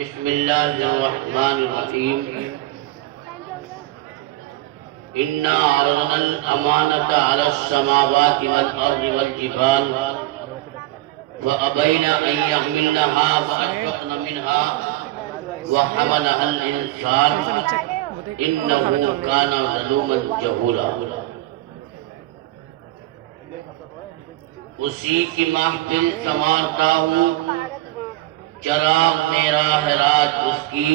بسم الله الرحمن الرحيم إنا عرضنا الأمانة على السماوات والأرض والجبال فأبين أن يحملنها فأشفقن منها وحملها الإنسان إنه كان ظلوما جهولا۔ اسی کی محفل سنوارتا ہوں، چراغ میرا ہے رات اس کی،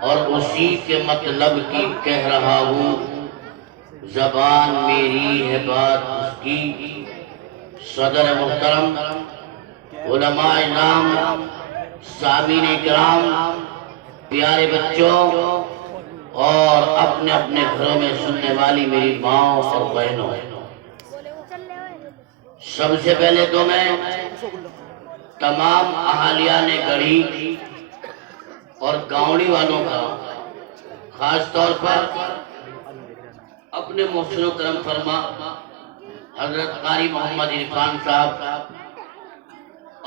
اور اسی کے مطلب کی کہہ رہا ہوں، زبان میری ہے بات اس کی۔ صدر محترم، علماء نام، سامعین کرام، پیارے بچوں اور اپنے اپنے گھروں میں سننے والی میری ماں اور بہنوں، سب سے پہلے تو میں تمام اہالیان گڑھی اور گاؤں والوں کا خاص طور پر اپنے محسن و کرم فرما حضرت قاری محمد عرفان صاحب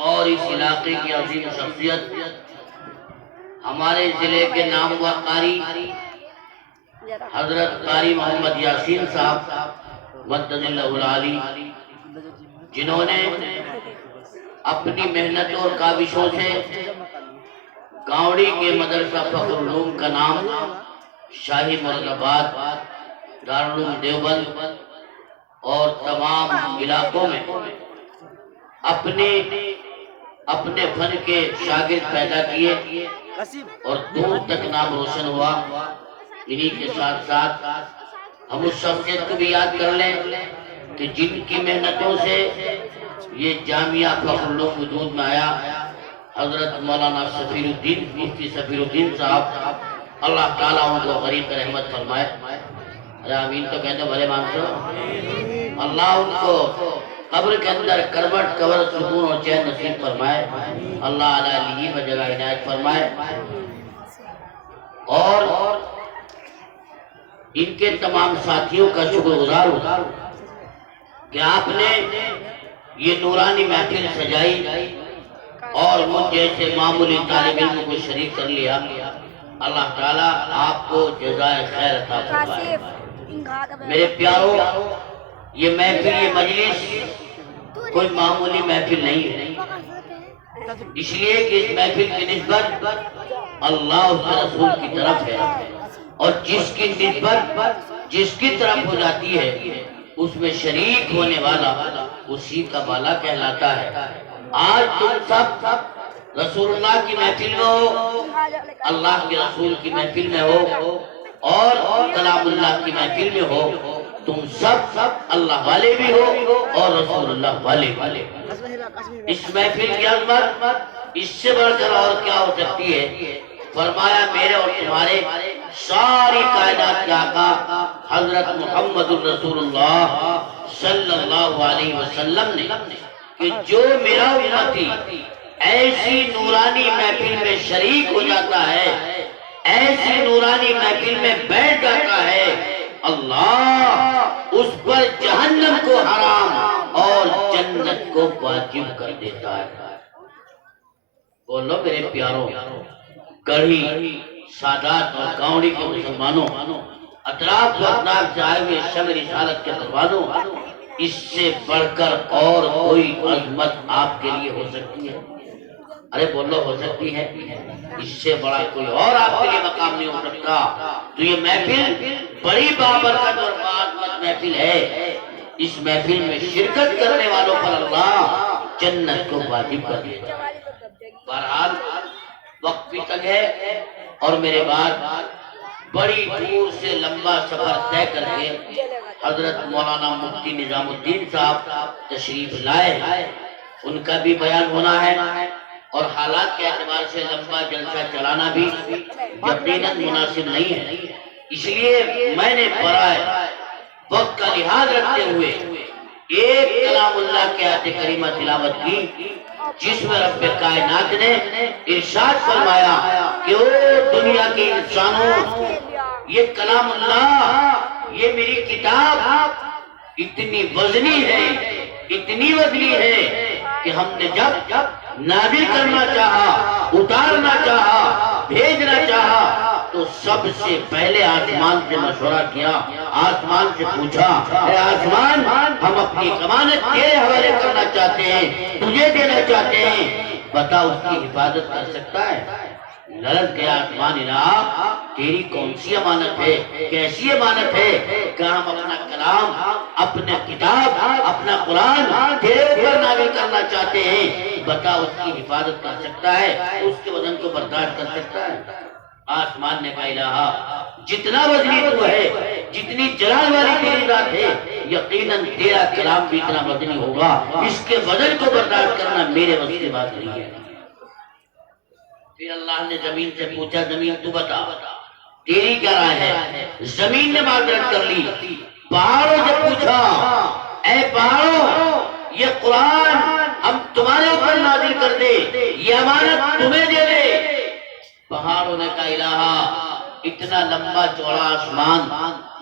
اور اس علاقے کی عظیم شخصیت ہمارے ضلع کے نامور قاری حضرت قاری محمد یاسین صاحب مدد اللہ العالی، جنہوں نے اپنی محنت اور کاوشوں سے گاؤڑی کے مدرسہ فخر العلوم کا نام شاہی مرد آباد، دارالعلوم دیوبند اور تمام علاقوں میں اپنے فن کے شاگرد پیدا کیے اور دور تک نام روشن ہوا۔ انہی کے ساتھ ساتھ ہم اس شخصیت کو بھی یاد کر لیں کہ جن کی محنتوں سے یہ جامعہ فخر العلوم وجود میں آیا، حضرت مولانا سفیر الدین مفتی سفیر الدین صاحب، اللہ تعالیٰ ان کو غریق رحمت فرمائے۔ آمین تو کہتے بھلے مانسو، اللہ ان کو قبر کے اندر کروٹ کور سکون اور چین نصیب فرمائے، اللہ علیہ و جگہ عنایت فرمائے، اور ان کے تمام ساتھیوں کا شکر گزار ہوں کہ آپ نے یہ نورانی محفل سجائی اور مجھ جیسے معمولی طالب علم کو شریک کر لیا۔ اللہ تعالیٰ آپ کو جزائے خیر عطا فرمائے۔ میرے پیاروں، یہ محفل، یہ مجلس کوئی معمولی محفل نہیں ہے، اس لیے کہ اس محفل کی نسبت اللہ اس کے رسول کی طرف ہے، اور جس کی نسبت جس کی طرف ہو جاتی ہے اس میں شریک ہونے والا اسی کا بالا کہلاتا ہے۔ آج تم سب رسول اللہ کی محفل میں ہو، اللہ کے رسول کی محفل میں ہو، اور کلام اللہ کی محفل میں ہو، تم سب اللہ والے بھی ہو اور رسول اللہ والے بھی۔ اس محفل کی عظمت اس سے بڑھ کر اور کیا ہو سکتی ہے؟ فرمایا میرے اور تمہارے ساری کائنات کے آقا حضرت محمد الرسول اللہ صلی اللہ علیہ وسلم نے کہ جو میرا امتی ایسی نورانی محفل میں شریک ہو جاتا ہے، ایسی نورانی محفل میں بیٹھ جاتا ہے، اللہ اس پر جہنم کو حرام اور جنت کو واجب کر دیتا ہے۔ بولو میرے پیاروں، گڑھی، سادات اور گاؤں کے مسلمانوں، اطراف و اطراف سے آئے ہوئے شمع رسالت کے پروانوں، اس سے بڑھ کر اور کوئی عظمت آپ کے لیے ہو سکتی ہے؟ ارے بولو، ہو سکتی ہے؟ اس سے بڑا کوئی اور آپ کے لیے مقام نہیں ہو سکتا۔ تو یہ محفل بڑی بابرکت اور باعظمت محفل ہے، اس محفل میں شرکت کرنے والوں پر اللہ جنت کو واجب کر دیتا ہے۔ بہرحال وقت بھی تنگ ہے، اور میرے بعد بڑی دور سے لمبا سفر طے کر کے حضرت مولانا مفتی نظام الدین صاحب تشریف لائے ہیں، ان کا بھی بیان ہونا ہے، اور حالات کے اعتبار سے لمبا جلسہ چلانا بھی یقیناً مناسب نہیں ہے، اس لیے میں نے برائے وقت کا لحاظ رکھتے ہوئے ایک کلام اللہ کے آیت کریمہ تلاوت کی، جس میں رب کائنات نے ارشاد فرمایا کہ او دنیا کے انسانوں، یہ کلام اللہ، یہ میری کتاب اتنی وزنی ہے، اتنی وزنی ہے کہ ہم نے جب نازل کرنا چاہا، اتارنا سب سے پہلے آسمان سے مشورہ کیا، آسمان سے پوچھا اے آسمان ہم اپنی امانت تیرے حوالے کرنا چاہتے ہیں، تجھے دینا چاہتے ہیں، بتا اس کی حفاظت کر سکتا ہے؟ لرز گیا آسمان، الہ تیری کون سی امانت ہے، کیسی امانت ہے کہ ہم اپنا کلام، اپنے کتاب، اپنا قرآن تیرے اوپر نازل کرنا چاہتے ہیں، بتا اس کی حفاظت کر سکتا ہے، اس کے وزن کو برداشت کر سکتا ہے؟ آسمان نے کہا الہ جتنا وزنی تو ہے، جتنی جلال والی تیری ذات ہے، یقیناً تیرا کلام بھی اتنا وزنی ہوگا، اس کے وزن کو برداشت کرنا میرے وزن کی بات نہیں ہے۔ پھر اللہ نے زمین سے پوچھا، زمین تو بتا تیری کیا رائے ہے؟ زمین نے معذرت کر لی، پہاڑوں سے پوچھا اے پہاڑوں یہ قرآن ہم تمہارے اوپر نازل کر دے، یہ امانت تمہیں دے دے؟ پہاڑوں نے کہا الہ اتنا لمبا چوڑا آسمان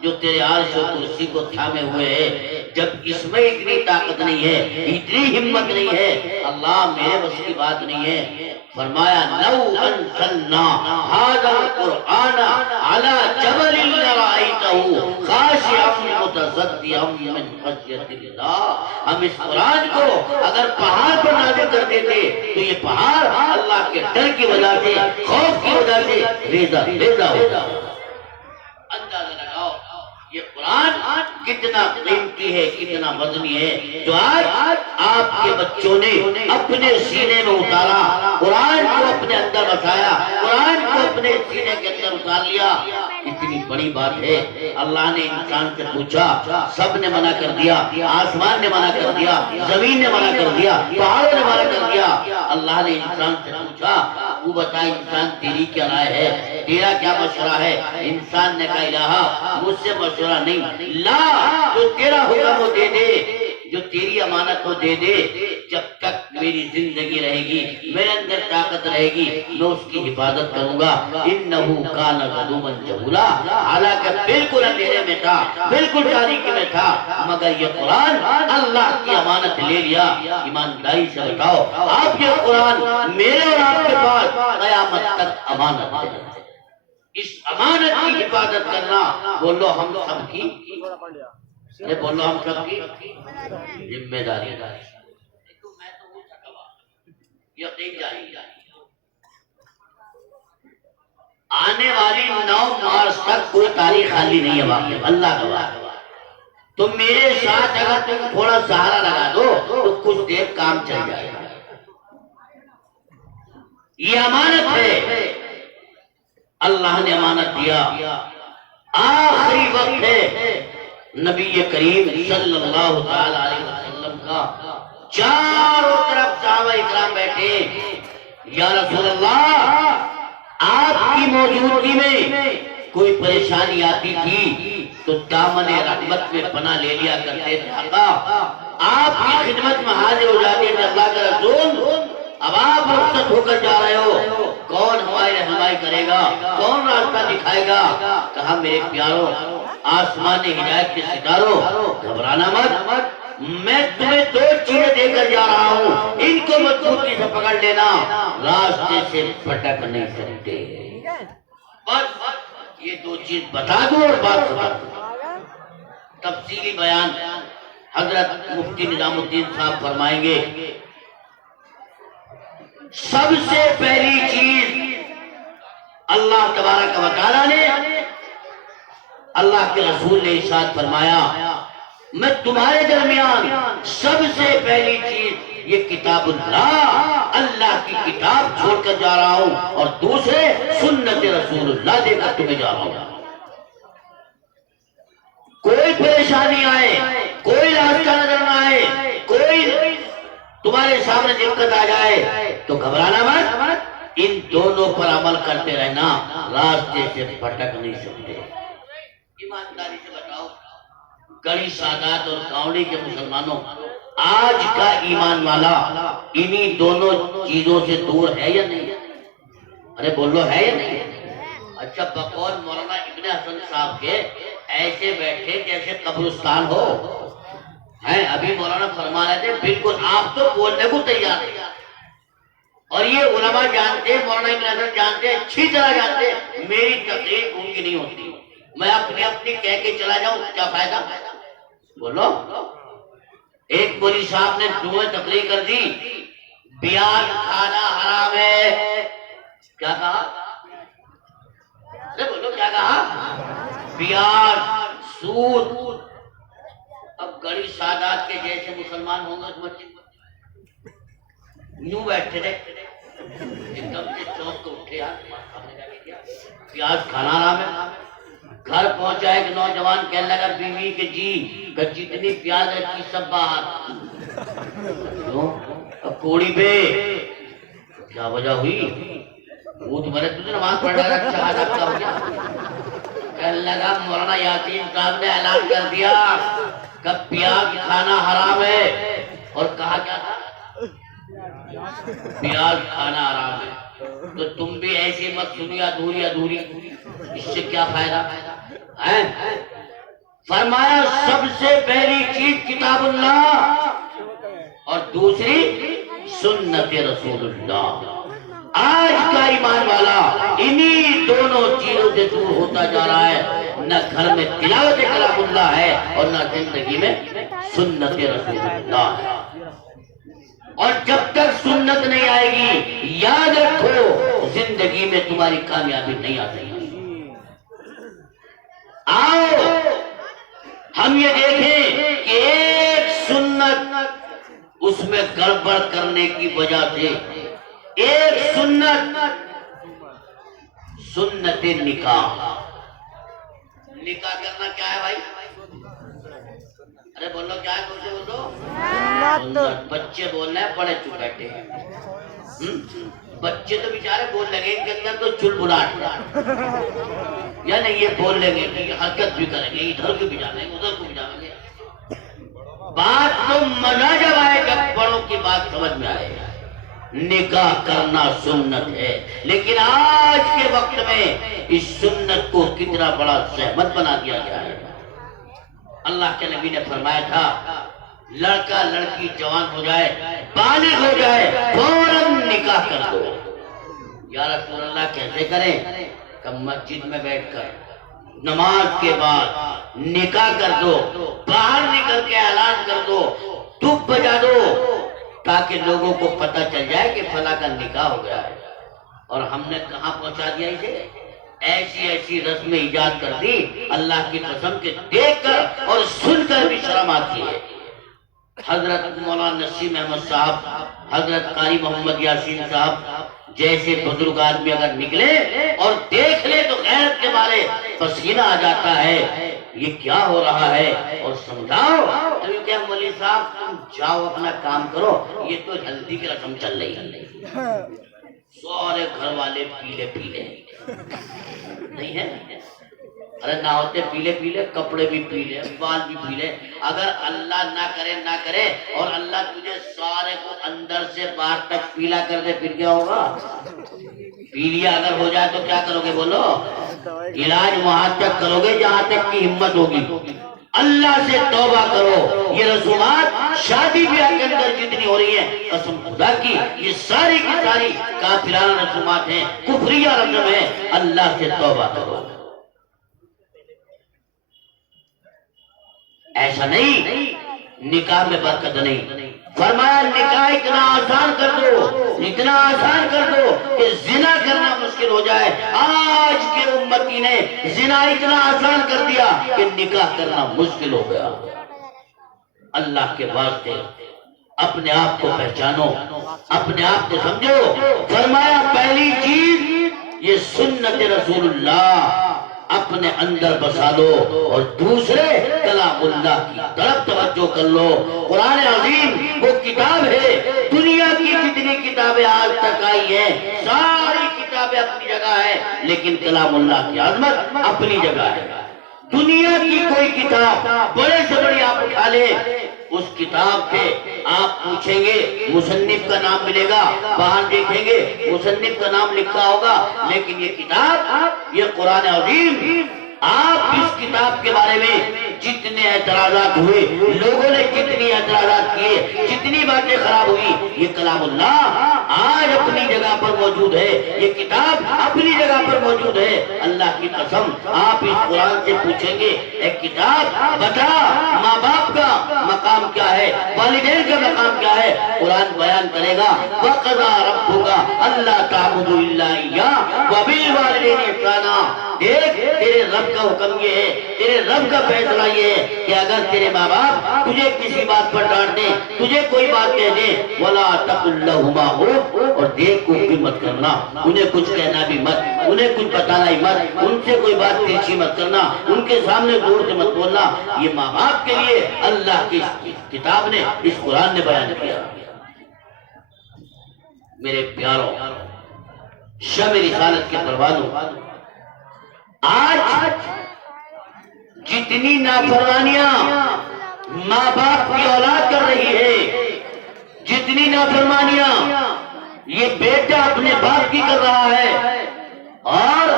جو تیرے عرش و کرسی کو تھامے ہوئے ہے، جب اس میں اتنی طاقت نہیں ہے، اتنی ہمت نہیں ہے، اللہ میرے بس کی بات نہیں ہے۔ فرمایا لو انزلنا هذا القرآن على جبل لرأيته خاشعا متصدعا من خشية الله، ہم اس قرآن کو اگر پہاڑ پر نازل کر دیتے تو یہ پہاڑ اللہ کے ڈر کی وجہ سے، خوف کی وجہ سے ریزہ ریزہ ہوتا۔ اندازہ لگاؤ یہ قرآن کتنا قیمتی ہے، کتنا وزنی ہے، جو آج آپ کے بچوں نے اپنے سینے میں اتارا، قرآن کو اپنے اندر بسایا، قرآن کو اپنے سینے کے اندر اتار لیا، اتنی بڑی بات ہے۔ اللہ نے انسان سے پوچھا، سب نے منع کر دیا، آسمان نے منع کر دیا، زمین نے منع کر دیا، پہاڑوں نے منع کر دیا۔ اللہ نے انسان سے پوچھا وہ بتا انسان تیری کیا رائے ہے، تیرا کیا مشورہ ہے؟ انسان نے کہا الہ مجھ سے مشورہ نہیں، لا جو تیرا حکم ہو دے دے، جو تیری امانت ہو دے دے، جب تک میری زندگی رہے گی، میرے اندر طاقت رہے گی، میں اس کی حفاظت کروں گا۔ انہو کان ظلوما جہولا، حالانکہ بالکل اندھیرے میں تھا، بالکل تاریکی میں تھا، مگر یہ قرآن اللہ کی امانت لے لیا۔ ایمانداری سے بتاؤ آپ یہ قرآن میرے اور آپ کے پاس قیامت تک امانت ہے، اس امانت کی حفاظت کرنا بولو ہم سب کی، بولو ہم سب کی ذمہ داری ہے۔ یقین جاری آنے والی 9 مارچ تک کوئی تاریخ خالی نہیں ہے واقعی، اللہ کا واقعہ۔ تو میرے ساتھ اگر تم تھوڑا سہارا لگا دو تو کچھ دیر کام چل جائے گا۔ یہ امانت ہے، اللہ نے امانت دیا، آخری وقت ہے نبی کریم صلی اللہ تعالی علیہ وسلم کا، چاروں طرف صحابہ اکرام بیٹھے، یا رسول اللہ آپ کی موجودگی میں کوئی پریشانی آتی تھی تو دامن رحمت میں پناہ لے لیا کرتے تھے، آقا آپ کی خدمت میں حاضر ہو جاتے تھے اللہ کا رسول، اب آپ رخصت ہو کر جا رہے ہو، کون ہماری رہنمائی کرے گا، کون راستہ دکھائے گا؟ کہا میرے پیاروں، آسمان ہدایت کے ستاروں گھبرانا مت، میں تمہیں 2 چیزیں دے کر جا رہا ہوں، ان کو مضبوطی سے پکڑ لینا، راستے سے پھٹک نہیں سکتے۔ بس یہ 2 چیز بتا دوں اور بات ختم۔ تفصیلی بیان حضرت مفتی نظام الدین صاحب فرمائیں گے۔ سب سے پہلی چیز اللہ تبارک و تعالیٰ نے، اللہ کے رسول نے ارشاد فرمایا میں تمہارے درمیان سب سے پہلی چیز یہ کتاب اللہ، اللہ کی کتاب چھوڑ کر جا رہا ہوں، اور دوسرے سنت رسول اللہ دے کر تمہیں جا رہا ہوں۔ کوئی پریشانی آئے، کوئی راستہ نظر نہ آئے، کوئی تمہارے سامنے دقت آ جائے تو گھبرانا مت، ان دونوں پر عمل کرتے رہنا، راستے سے بھٹک نہیں سکتے۔ ایمانداری سے بتاؤ کڑی سادات اور گاؤں کے مسلمانوں، آج کا ایمان والا انہی دونوں چیزوں سے دور ہے یا نہیں؟ ارے بولو ہے یا نہیں؟ اچھا بقول مولانا ابن حسن صاحب کے ایسے بیٹھے جیسے قبرستان ہو ہیں، ابھی مولانا فرما رہے تھے بالکل آپ تو بولنے کو تیار ہیں، اور یہ علماء جانتے ہیں، مولانا ابن حسن جانتے ہیں، اچھی طرح جانتے ہیں، میری تقریر ان کی نہیں ہوتی، میں اپنی اپنی کہہ کے چلا جاؤں، کیا فائدہ؟ بولو۔ ایک مولوی صاحب نے دعویں تقریر کر دی، پیاز کھانا حرام ہے، کیا کہا؟ بولو کیا کہا؟ پیاز، سود۔ اب گڑی سادات کے جیسے مسلمان ہوں گے اس مسجد یوں بیٹھے رہے، ایک دم سے چوک کو اٹھے، پیاز کھانا حرام ہے۔ گھر پہنچا ایک نوجوان کہنے لگا بیوی کے جی جتنی پیاز رکھی سب باہر۔ اب کوڑی پہ کیا وجہ ہوئی؟ وہ تمہارے تجھے نماز پڑھ رہا اچھا آداب کا ہو گیا۔ کہنے لگا مولانا یاسین صاحب نے اعلان کر دیا کہ پیاز کھانا حرام ہے، اور کہا کیا تھا؟ پیاز کھانا حرام ہے، تو تم بھی ایسی مت سنو ادھوری، اس سے کیا فائدہ؟ فرمایا سب سے پہلی چیز کتاب اللہ اور دوسری سنت رسول اللہ۔ آج کا ایمان والا انہی دونوں چیزوں سے دور ہوتا جا رہا ہے، نہ گھر میں تلاوت کلام اللہ ہے اور نہ زندگی میں سنت رسول اللہ ہے۔ اور جب تک سنت نہیں آئے گی، یاد رکھو زندگی میں تمہاری کامیابی نہیں آ سکتی۔ آؤ ہم یہ دیکھیں کہ ایک سنت اس میں گڑبڑ کرنے کی وجہ سے، ایک سنت نکاح۔ نکاح کرنا کیا ہے بھائی؟ ارے بولو کیا ہے؟ بولو سنت۔ بچے بول رہے ہیں، بڑے چپ بیٹھے ہیں۔ بچے تو بیچارے بول لگے ان کے اندر تو چل بلاٹ، یعنی یہ بول لیں گے کہ حرکت بھی کریں گے، ادھر کو بھی جائیں گے ادھر کو بھی جائیں گے۔ بات تو مزہ جب آئے گا، بڑوں کی بات سمجھ میں آئے گا۔ نکاح کرنا سنت ہے، لیکن آج کے وقت میں اس سنت کو کتنا بڑا زحمت بنا دیا گیا ہے۔ اللہ کے نبی نے فرمایا تھا لڑکا لڑکی جوان ہو جائے، بالغ ہو جائے، فوراً نکاح کر دو۔ یا رسول اللہ کیسے کریں؟ کہ مسجد میں بیٹھ کر نماز کے بعد نکاح کر دو، باہر نکل کے اعلان کر دو، دف بجا دو، تاکہ لوگوں کو پتہ چل جائے کہ فلاں کا نکاح ہو گیا ہے۔ اور ہم نے کہاں پہنچا دیا اسے؟ ایسی رسم ایجاد کر دی، اللہ کی قسم کے دیکھ کر اور سن کر بھی شرم آتی ہے۔ حضرت مولانا نسیم احمد صاحب، حضرت قاری محمد یاسین صاحب جیسے بزرگ آدمی اگر نکلے اور دیکھ لے تو غیرت کے مارے پسینہ آ جاتا ہے، یہ کیا ہو رہا ہے، اور سمجھاؤ۔ تو یہ کہ مولوی صاحب تم جاؤ اپنا کام کرو، یہ تو ہلدی کی رسم چل رہی ہے، سارے گھر والے پیلے نہیں ہے، ارے نہ ہوتے پیلے کپڑے بھی پیلے، بال بھی پیلے۔ اگر اللہ نہ کرے اور اللہ تجھے سارے کو اندر سے باہر تک پیلا کر دے، پھر کیا ہوگا؟ پیلیا اگر ہو جائے تو کیا کرو گے؟ بولو علاج وہاں تک کرو گے جہاں تک کی ہمت ہوگی۔ اللہ سے توبہ کرو۔ یہ رسومات شادی بیاہ کے اندر جتنی ہو رہی ہیں، قسم خدا کی یہ ساری کی ساری کافرانہ رسومات ہیں، کفریہ رسم ہیں۔ اللہ سے توبہ کرو۔ ایسا نہیں، نکاح میں برکت نہیں۔ فرمایا نکاح اتنا آسان کر دو کہ زنا کرنا مشکل ہو جائے۔ آج کے امتی نے زنا اتنا آسان کر دیا کہ نکاح کرنا مشکل ہو گیا۔ اللہ کے واسطے اپنے آپ کو پہچانو، اپنے آپ کو سمجھو۔ فرمایا پہلی چیز یہ سنت رسول اللہ اپنے اندر بسا لو، اور دوسرے کلام اللہ کی طرف توجہ کر لو۔ قرآن عظیم وہ کتاب ہے، دنیا کی جتنی کتابیں آج تک آئی ہیں ساری کتابیں اپنی جگہ ہے، لیکن کلام اللہ کی عظمت اپنی جگہ ہے۔ دنیا کی کوئی کتاب بڑے سے بڑی آپ اٹھا لیں، اس کتاب کے آپ پوچھیں گے مصنف کا نام ملے گا، باہر دیکھیں گے مصنف کا نام لکھا ہوگا، لیکن یہ کتاب، یہ قرآن عظیم، آپ اس کتاب کے بارے میں جتنے اعتراضات ہوئے، لوگوں نے جتنی اعتراضات کیے، جتنی باتیں خراب ہوئی، یہ کلام اللہ آج اپنی جگہ پر موجود ہے، یہ کتاب اپنی جگہ پر موجود ہے۔ اللہ کی قسم آپ اس قرآن سے پوچھیں گے اے کتاب بتا ماں باپ کا مقام کیا ہے، والدین کا مقام کیا ہے، قرآن بیان کرے گا وَقَضَىٰ رَبُّكَ أَلَّا تَعْبُدُوا إِلَّا إِيَّاهُ وَبِالْوَالِدَيْنِ إِحْسَانًا۔ دیکھ تیرے رب کا حکم یہ ہے، تیرے رب کا فیصلہ یہ ہے کہ اگر تیرے ماں باپ تجھے کسی بات پر ڈانٹ دیں، تجھے کوئی بات کہہ دیں، وَلَا تَقُلْ لَهُمَا أُفٍّ، اور دیکھ کو بھی مت کرنا، انہیں کچھ کہنا بھی مت، انہیں کچھ بتانا ہی مت، ان سے کوئی بات تیرچی مت کرنا، ان کے سامنے زور سے مت بولنا۔ یہ ماں باپ کے لیے اللہ کی کتاب نے، اس قرآن نے بیان کیا۔ میرے پیاروں، شب رسالت کے پروانوں، آج جتنی نافرمانیاں ماں باپ کی اولاد کر رہی ہے، جتنی نافرمانیاں یہ بیٹا اپنے باپ کی کر رہا ہے، اور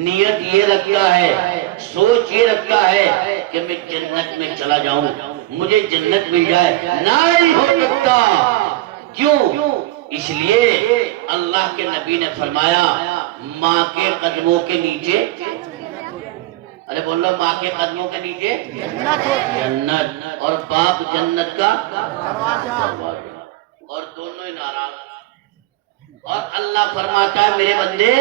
نیت یہ رکھتا ہے، سوچ یہ رکھتا ہے کہ میں جنت میں چلا جاؤں، مجھے جنت مل جائے، نہیں ہو سکتا۔ کیوں؟ اس لیے اللہ کے نبی نے فرمایا ماں کے قدموں کے نیچے، ارے بولو ماں کے قدموں کے نیچے جنت، اور باپ جنت کا دروازہ، اور دونوں ہی ناراض۔ اور اللہ فرماتا ہے میرے بندے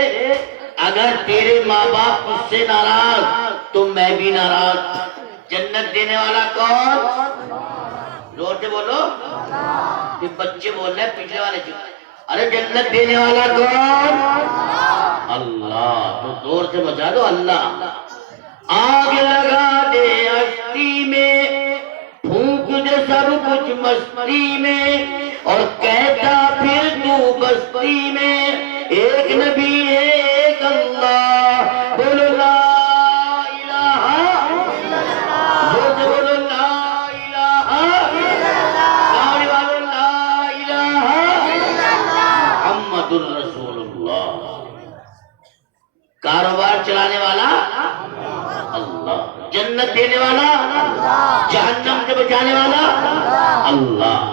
اگر تیرے ماں باپ مجھ سے ناراض تو میں بھی ناراض۔ جنت دینے والا کون؟ زور سے بولو، یہ بچے بول رہے ہیں پچھلے والے چکے، ارے جنت دینے والا کون؟ اللہ، تو زور سے بچا دو اللہ۔ آگ لگا دے ہستی میں، پھونک دے سب کچھ مستی میں، اور کہتا پھر تو بستی میں ایک نبی ہے ایک اللہ، بولو لا الہ الا اللہ، بولو لا الہ الا اللہ، بولو لا الہ الا اللہ، محمد الرسول اللہ۔ کاروبار چلانے والا اللہ، جنت دینے والا اللہ، جہنم سے بچانے والا اللہ۔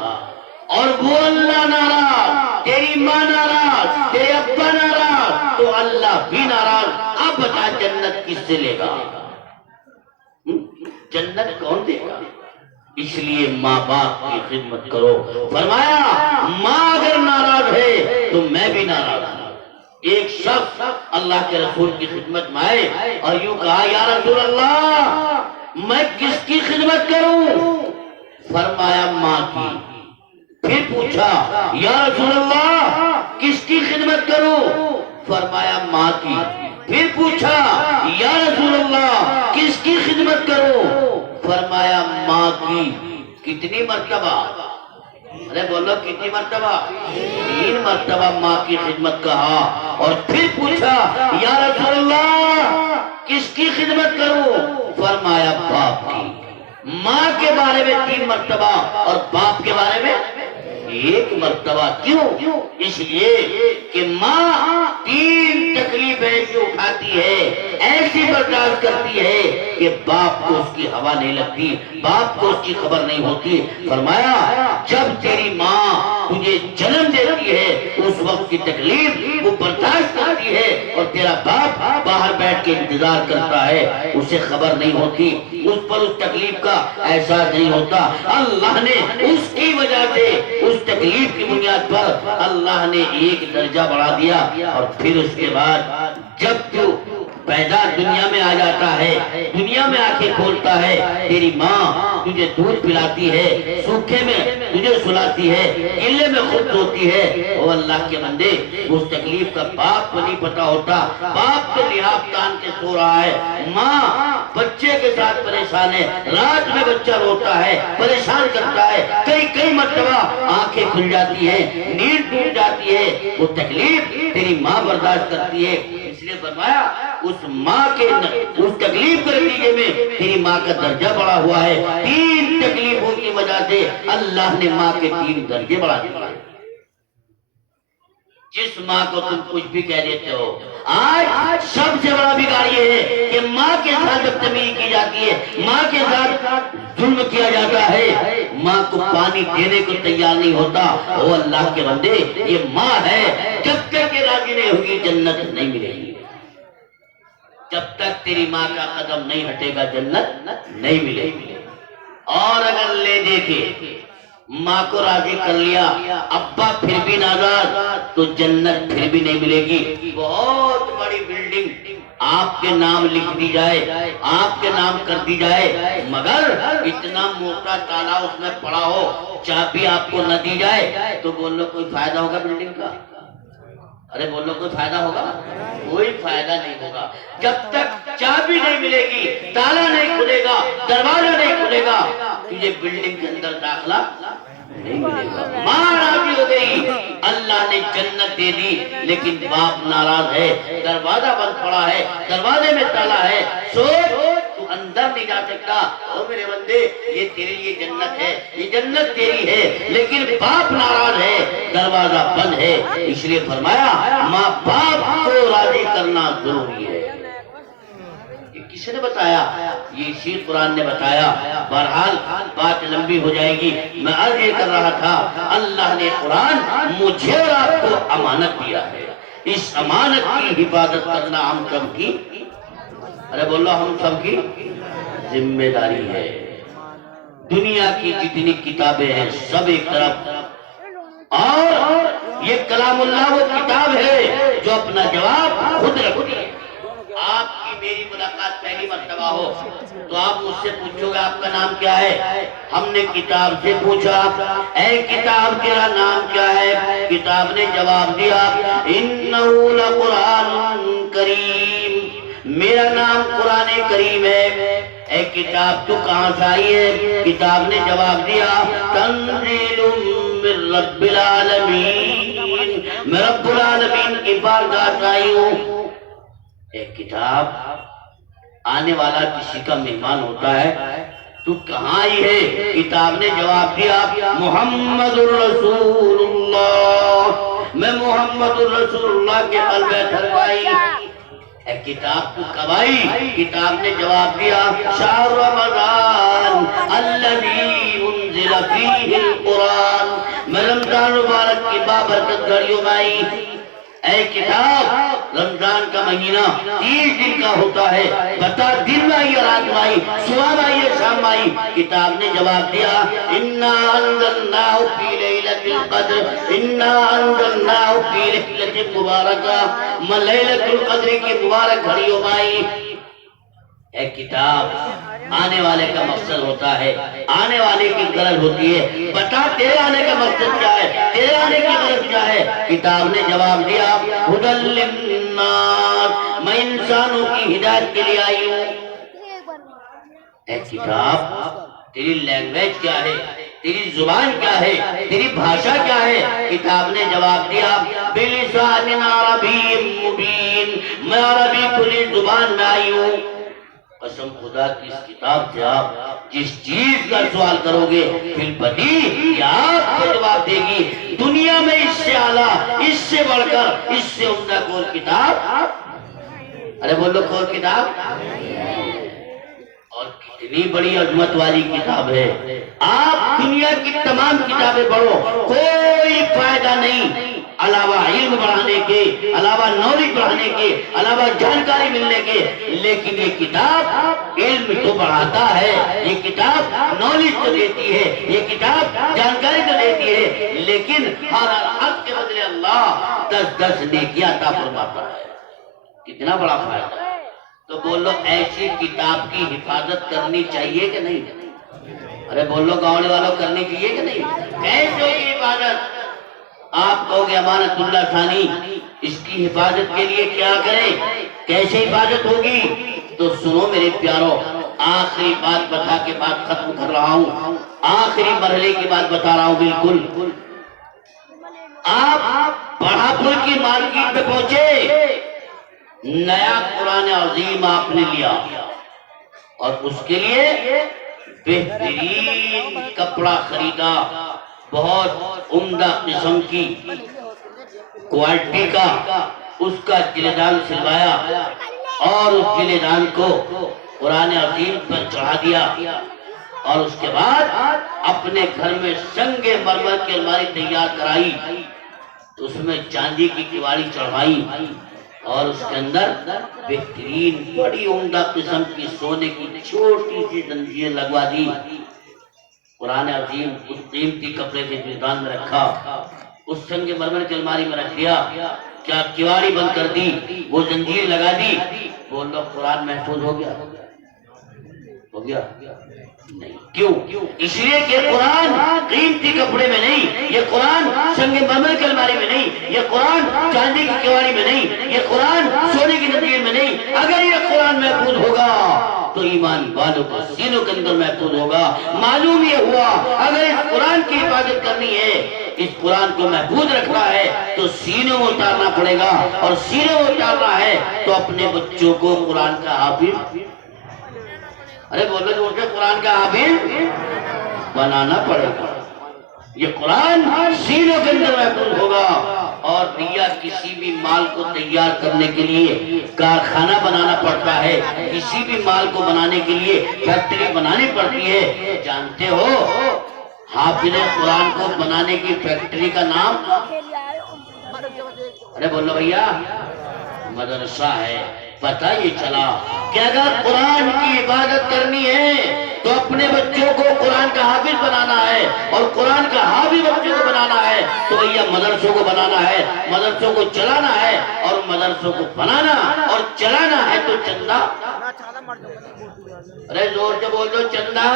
اور وہ اللہ ناراض، تیری ماں ناراض، تیرے ابا ناراض، تو اللہ بھی ناراض۔ اب بتا جنت کس سے لے گا؟ جنت کون دے گا؟ اس لیے ماں باپ کی خدمت کرو۔ فرمایا ماں اگر ناراض ہے تو میں بھی ناراض ہوں۔ ایک شخص اللہ کے رسول کی خدمت میں آئے اور یوں کہا یا رسول اللہ میں کس کی خدمت کروں؟ فرمایا ماں کی۔ پھر پوچھا یا رسول اللہ کس کی خدمت کروں؟ فرمایا ماں کی۔ پھر پوچھا یا رسول اللہ کس کی خدمت کروں؟ فرمایا ماں کی۔ کتنی مرتبہ؟ ارے بولو کتنی مرتبہ؟ 3 مرتبہ ماں کی خدمت کہا، اور پھر پوچھا یا رسول اللہ کس کی خدمت کروں؟ فرمایا باپ کی۔ ماں کے بارے میں 3 مرتبہ اور باپ کے بارے میں 1 مرتبہ۔ کیوں؟ اس لیے کہ ماں 3 تکلیفیں ایسی اٹھاتی ہے، ایسی برداشت کرتی ہے کہ باپ کو اس کی ہوا نہیں لگتی، باپ کو اس کی خبر نہیں ہوتی۔ فرمایا جب تیری ماں تجھے جنم دیتی ہے اس وقت کی تکلیف وہ برداشت کرتی ہے، اور تیرا باپ باہر بیٹھ کے انتظار کرتا ہے، اسے خبر نہیں ہوتی، اس پر اس تکلیف کا احساس نہیں ہوتا۔ اللہ نے اس کی وجہ سے اس تکلیف کی بنیاد پر اللہ نے 1 درجہ بڑھا دیا، اور پھر اس کے بعد جب تو پیدا دنیا میں آ جاتا ہے، دنیا میں آنکھیں کھولتا ہے، تیری ماں تجھے دودھ پلاتی ہے، سوکھے میں تجھے سلاتی ہے، گلے میں خود سوتی ہے۔ او اللہ کے بندے اس تکلیف کا باپ کو نہیں پتا ہوتا، باپ تو لحاف تان کے سو رہا ہے، ماں بچے کے ساتھ پریشان ہے، رات میں بچہ روتا ہے، پریشان کرتا ہے، کئی مرتبہ آنکھیں کھل جاتی ہیں، نیند ٹوٹ جاتی ہے، وہ تکلیف تیری ماں برداشت کرتی ہے۔ اس لیے فرمایا اس ماں کے اس تکلیف کے نتیجے میں تیری ماں کا درجہ بڑھا ہوا ہے۔ 3 تکلیفوں کی وجہ سے اللہ نے ماں کے 3 درجے بڑھا دیے۔ جس ماں کو تم کچھ بھی کہہ دیتے ہو. آج سب سے بڑا بگاڑ یہ ہے کہ ماں کے ساتھ بدتمیزی کی جاتی ہے, ماں کے ساتھ ظلم کیا جاتا ہے. ماں کو پانی دینے کو تیار نہیں ہوتا. او اللہ کے بندے, یہ ماں ہے, جب تک یہ راضی نہیں ہوگی جنت نہیں ملے گی. جب تک تیری ماں کا قدم نہیں ہٹے گا جنت نہیں ملے گی. اور اگر لے دے کے ماں کو راضی کر لیا, ابا پھر بھی ناراض, تو جنت پھر بھی نہیں ملے گی. بہت بڑی بلڈنگ آپ کے نام لکھ دی جائے, آپ کے نام کر دی جائے, مگر اتنا موٹا تالا اس میں پڑا ہو, چابی آپ کو نہ دی جائے, تو بولو کوئی فائدہ ہوگا بلڈنگ کا؟ ارے بولو کوئی فائدہ ہوگا؟ کوئی فائدہ نہیں ہوگا. جب تک چابی نہیں ملے گی, تالا نہیں کھلے گا, دروازہ نہیں کھلے گا, تجھے بلڈنگ کے اندر داخلہ نہیں ملے گا. ماں راضی ہو گئی, اللہ نے جنت دے دی, لیکن باپ ناراض ہے, دروازہ بند پڑا ہے, دروازے میں تالا ہے. سوچ, تو اندر نہیں جا سکتا. او میرے بندے, یہ تیرے لیے جنت ہے, یہ جنت تیری ہے, لیکن باپ ناراض ہے, دروازہ بند ہے. اس لیے فرمایا ماں باپ کو راضی کرنا ضروری ہے. یہ کس نے بتایا؟ یہ اسی قرآن نے بتایا. بہرحال بات لمبی ہو جائے گی. میں عرض یہ کر رہا تھا, اللہ نے قرآن مجھے اور آپ کو امانت دیا ہے. اس امانت کی حفاظت کرنا ہم سب کی, ارے بولو, ہم سب کی ذمہ داری ہے. دنیا کی جتنی کتابیں ہیں سب ایک طرف, اور یہ کلام اللہ وہ کتاب ہے جو اپنا جواب خود رکھتی ہے. آپ کی میری ملاقات پہلی مرتبہ ہو تو آپ مجھ سے پوچھو گے آپ کا نام کیا ہے؟ ہم نے کتاب سے پوچھا, اے کتاب تیرا نام کیا ہے؟ کتاب نے جواب دیا, انہو لقرآن کریم, میرا نام قرآن کریم ہے. اے کتاب تو کہاں سے آئی ہے؟ کتاب نے جواب دیا, تنزیل من رب العالمین, میں رب العالمین کی بارگاہ سے آئی ہوں. ایک کتاب, آنے والا کسی کا مہمان ہوتا ہے, تو کہاں آئی ہے؟ کتاب نے جواب دیا, محمد الرسول اللہ, میں محمد الرسول اللہ کے قلب تھر آئی. اے کتاب تو کب آئی؟ کتاب نے جواب دیا, شہر رمضان الذی انزل فیہ القرآن, میں رمضان مبارک کی بابرکت گھڑیوں میں آئی. اے کتاب, رمضان کا مہینہ 30 دن کا ہوتا ہے, بتا دن میں آئی رات میں آئی, صبح میں آئی شام میں آئی. کتاب نے جواب دیا, انا انزلناہ فی لیلۃ القدر, انا انزلناہ فی لیلۃ مبارکہ, میں لیلۃ القدر کی مبارک گھڑیوں میں آئی. اے کتاب, آنے والے کا مقصد ہوتا ہے, آنے والے کی غرض ہوتی ہے, بتا تیرے آنے کا مقصد کیا ہے, تیرے آنے کی غرض کیا ہے؟ کتاب نے جواب دیا, ھدی للناس, میں انسانوں کی ہدایت کے لیے آئی ہوں. اے کتاب, تیری لینگویج کیا ہے, تیری زبان کیا ہے, تیری بھاشا کیا ہے؟ کتاب نے جواب دیا, بلسان عربی مبین, میں عربی کھلی زبان میں آئی ہوں. قسم خدا کی اس کتاب سے آپ جس چیز کا سوال کرو گے پھر بدی یہ آپ کو جواب دے گی. دنیا میں اس سے اعلیٰ, اس سے بڑھ کر, اس سے عمدہ کوئی کتاب, ارے بولو کوئی کتاب, اور کتنی بڑی عظمت والی کتاب ہے. آپ دنیا کی تمام کتابیں پڑھو, کوئی فائدہ نہیں علاوہ علم بڑھانے کے, علاوہ نالج بڑھانے کے, علاوہ جانکاری ملنے کے. لیکن یہ کتاب علم تو بڑھاتا ہے, یہ کتاب نالج تو دیتی ہے, یہ کتاب جانکاری تو دیتی ہے, لیکن ہر حق کے بدلے اللہ 10 نیکیاں عطا فرماتا ہے. کتنا بڑا فائدہ ہے. تو بولو, ایسی کتاب کی حفاظت کرنی چاہیے کہ نہیں؟ ارے بولو گاؤں والوں, کرنی چاہیے کہ نہیں؟ کیسے ہوگی حفاظت؟ آپ کہو گے امانت اللہ ثانی, اس کی حفاظت کے لیے کیا کریں, کیسے حفاظت ہوگی؟ تو سنو میرے پیارو, آخری بات بتا کے بات ختم کر رہا ہوں, آخری مرحلے کی بات بتا رہا ہوں. بالکل آپ بڑھا پور کی مارکیٹ میں پہنچے, نیا قرآن عظیم آپ نے لیا, اور اس کے لیے بہترین کپڑا خریدا, بہت عمدہ قسم کی کوالٹی کا اس کا جلدان سلوایا اور اس جلدان کو قرآن عظیم پر چڑھا دیا، اور اس کے بعد اپنے گھر میں سنگ مرمر کی الماری تیار کرائی، اس میں چاندی کی کیواڑی چڑھوائی اور اس کے اندر بہترین بڑی عمدہ قسم کی سونے کی چھوٹی سی زنجیر لگوا دی، قرآن عظیم اس قیمتی کپڑے کے جلدان میں رکھا، اس سنگ مرمر کی الماری میں رکھ دیا، کیا کیواڑی بند کر دی، وہ زنجیر لگا دی، بول لو قرآن محفوظ ہو گیا؟ ہو گیا نہیں؟ کیوں؟ اس لیے کہ قرآن قیمتی کپڑے میں نہیں، یہ قرآن سنگ مرمر کی الماری میں نہیں، یہ قرآن چاندی کی کیواڑی میں نہیں، یہ قرآن سونے کی زنجیر میں نہیں۔ اگر یہ قرآن محفوظ ہوگا تو ایمان والوں کو سینوں کے اندر محفوظ ہوگا۔ معلوم یہ ہوا اگر اس قرآن کی حفاظت کرنی ہے، اس قرآن کو محفوظ رکھنا ہے تو سینے میں اتارنا پڑے گا، اور سینے میں اتارنا ہے تو اپنے بچوں کو قرآن کا حافظ، ارے بولو جو اسے قرآن کا حافظ بنانا پڑے گا۔ یہ قرآن سینوں کے اندر محفوظ ہوگا، اور دیا کسی بھی مال کو تیار کرنے کے لیے کارخانہ بنانا پڑتا ہے، کسی بھی مال کو بنانے کے لیے فیکٹری بنانی پڑتی ہے۔ جانتے ہو حافظ قرآن کو بنانے کی فیکٹری کا نام؟ ارے بولو بھیا، مدرسہ ہے۔ پتہ یہ چلا کہ اگر قرآن کی عبادت کرنی ہے تو اپنے بچوں کو قرآن کا حافظ بنانا ہے، اور قرآن کا حافظ بچوں کو بنانا ہے تو بھیا مدرسوں کو بنانا ہے، مدرسوں کو چلانا ہے، اور مدرسوں کو بنانا اور چلانا ہے تو چندہ، ارے زور سے بول دو، چندہ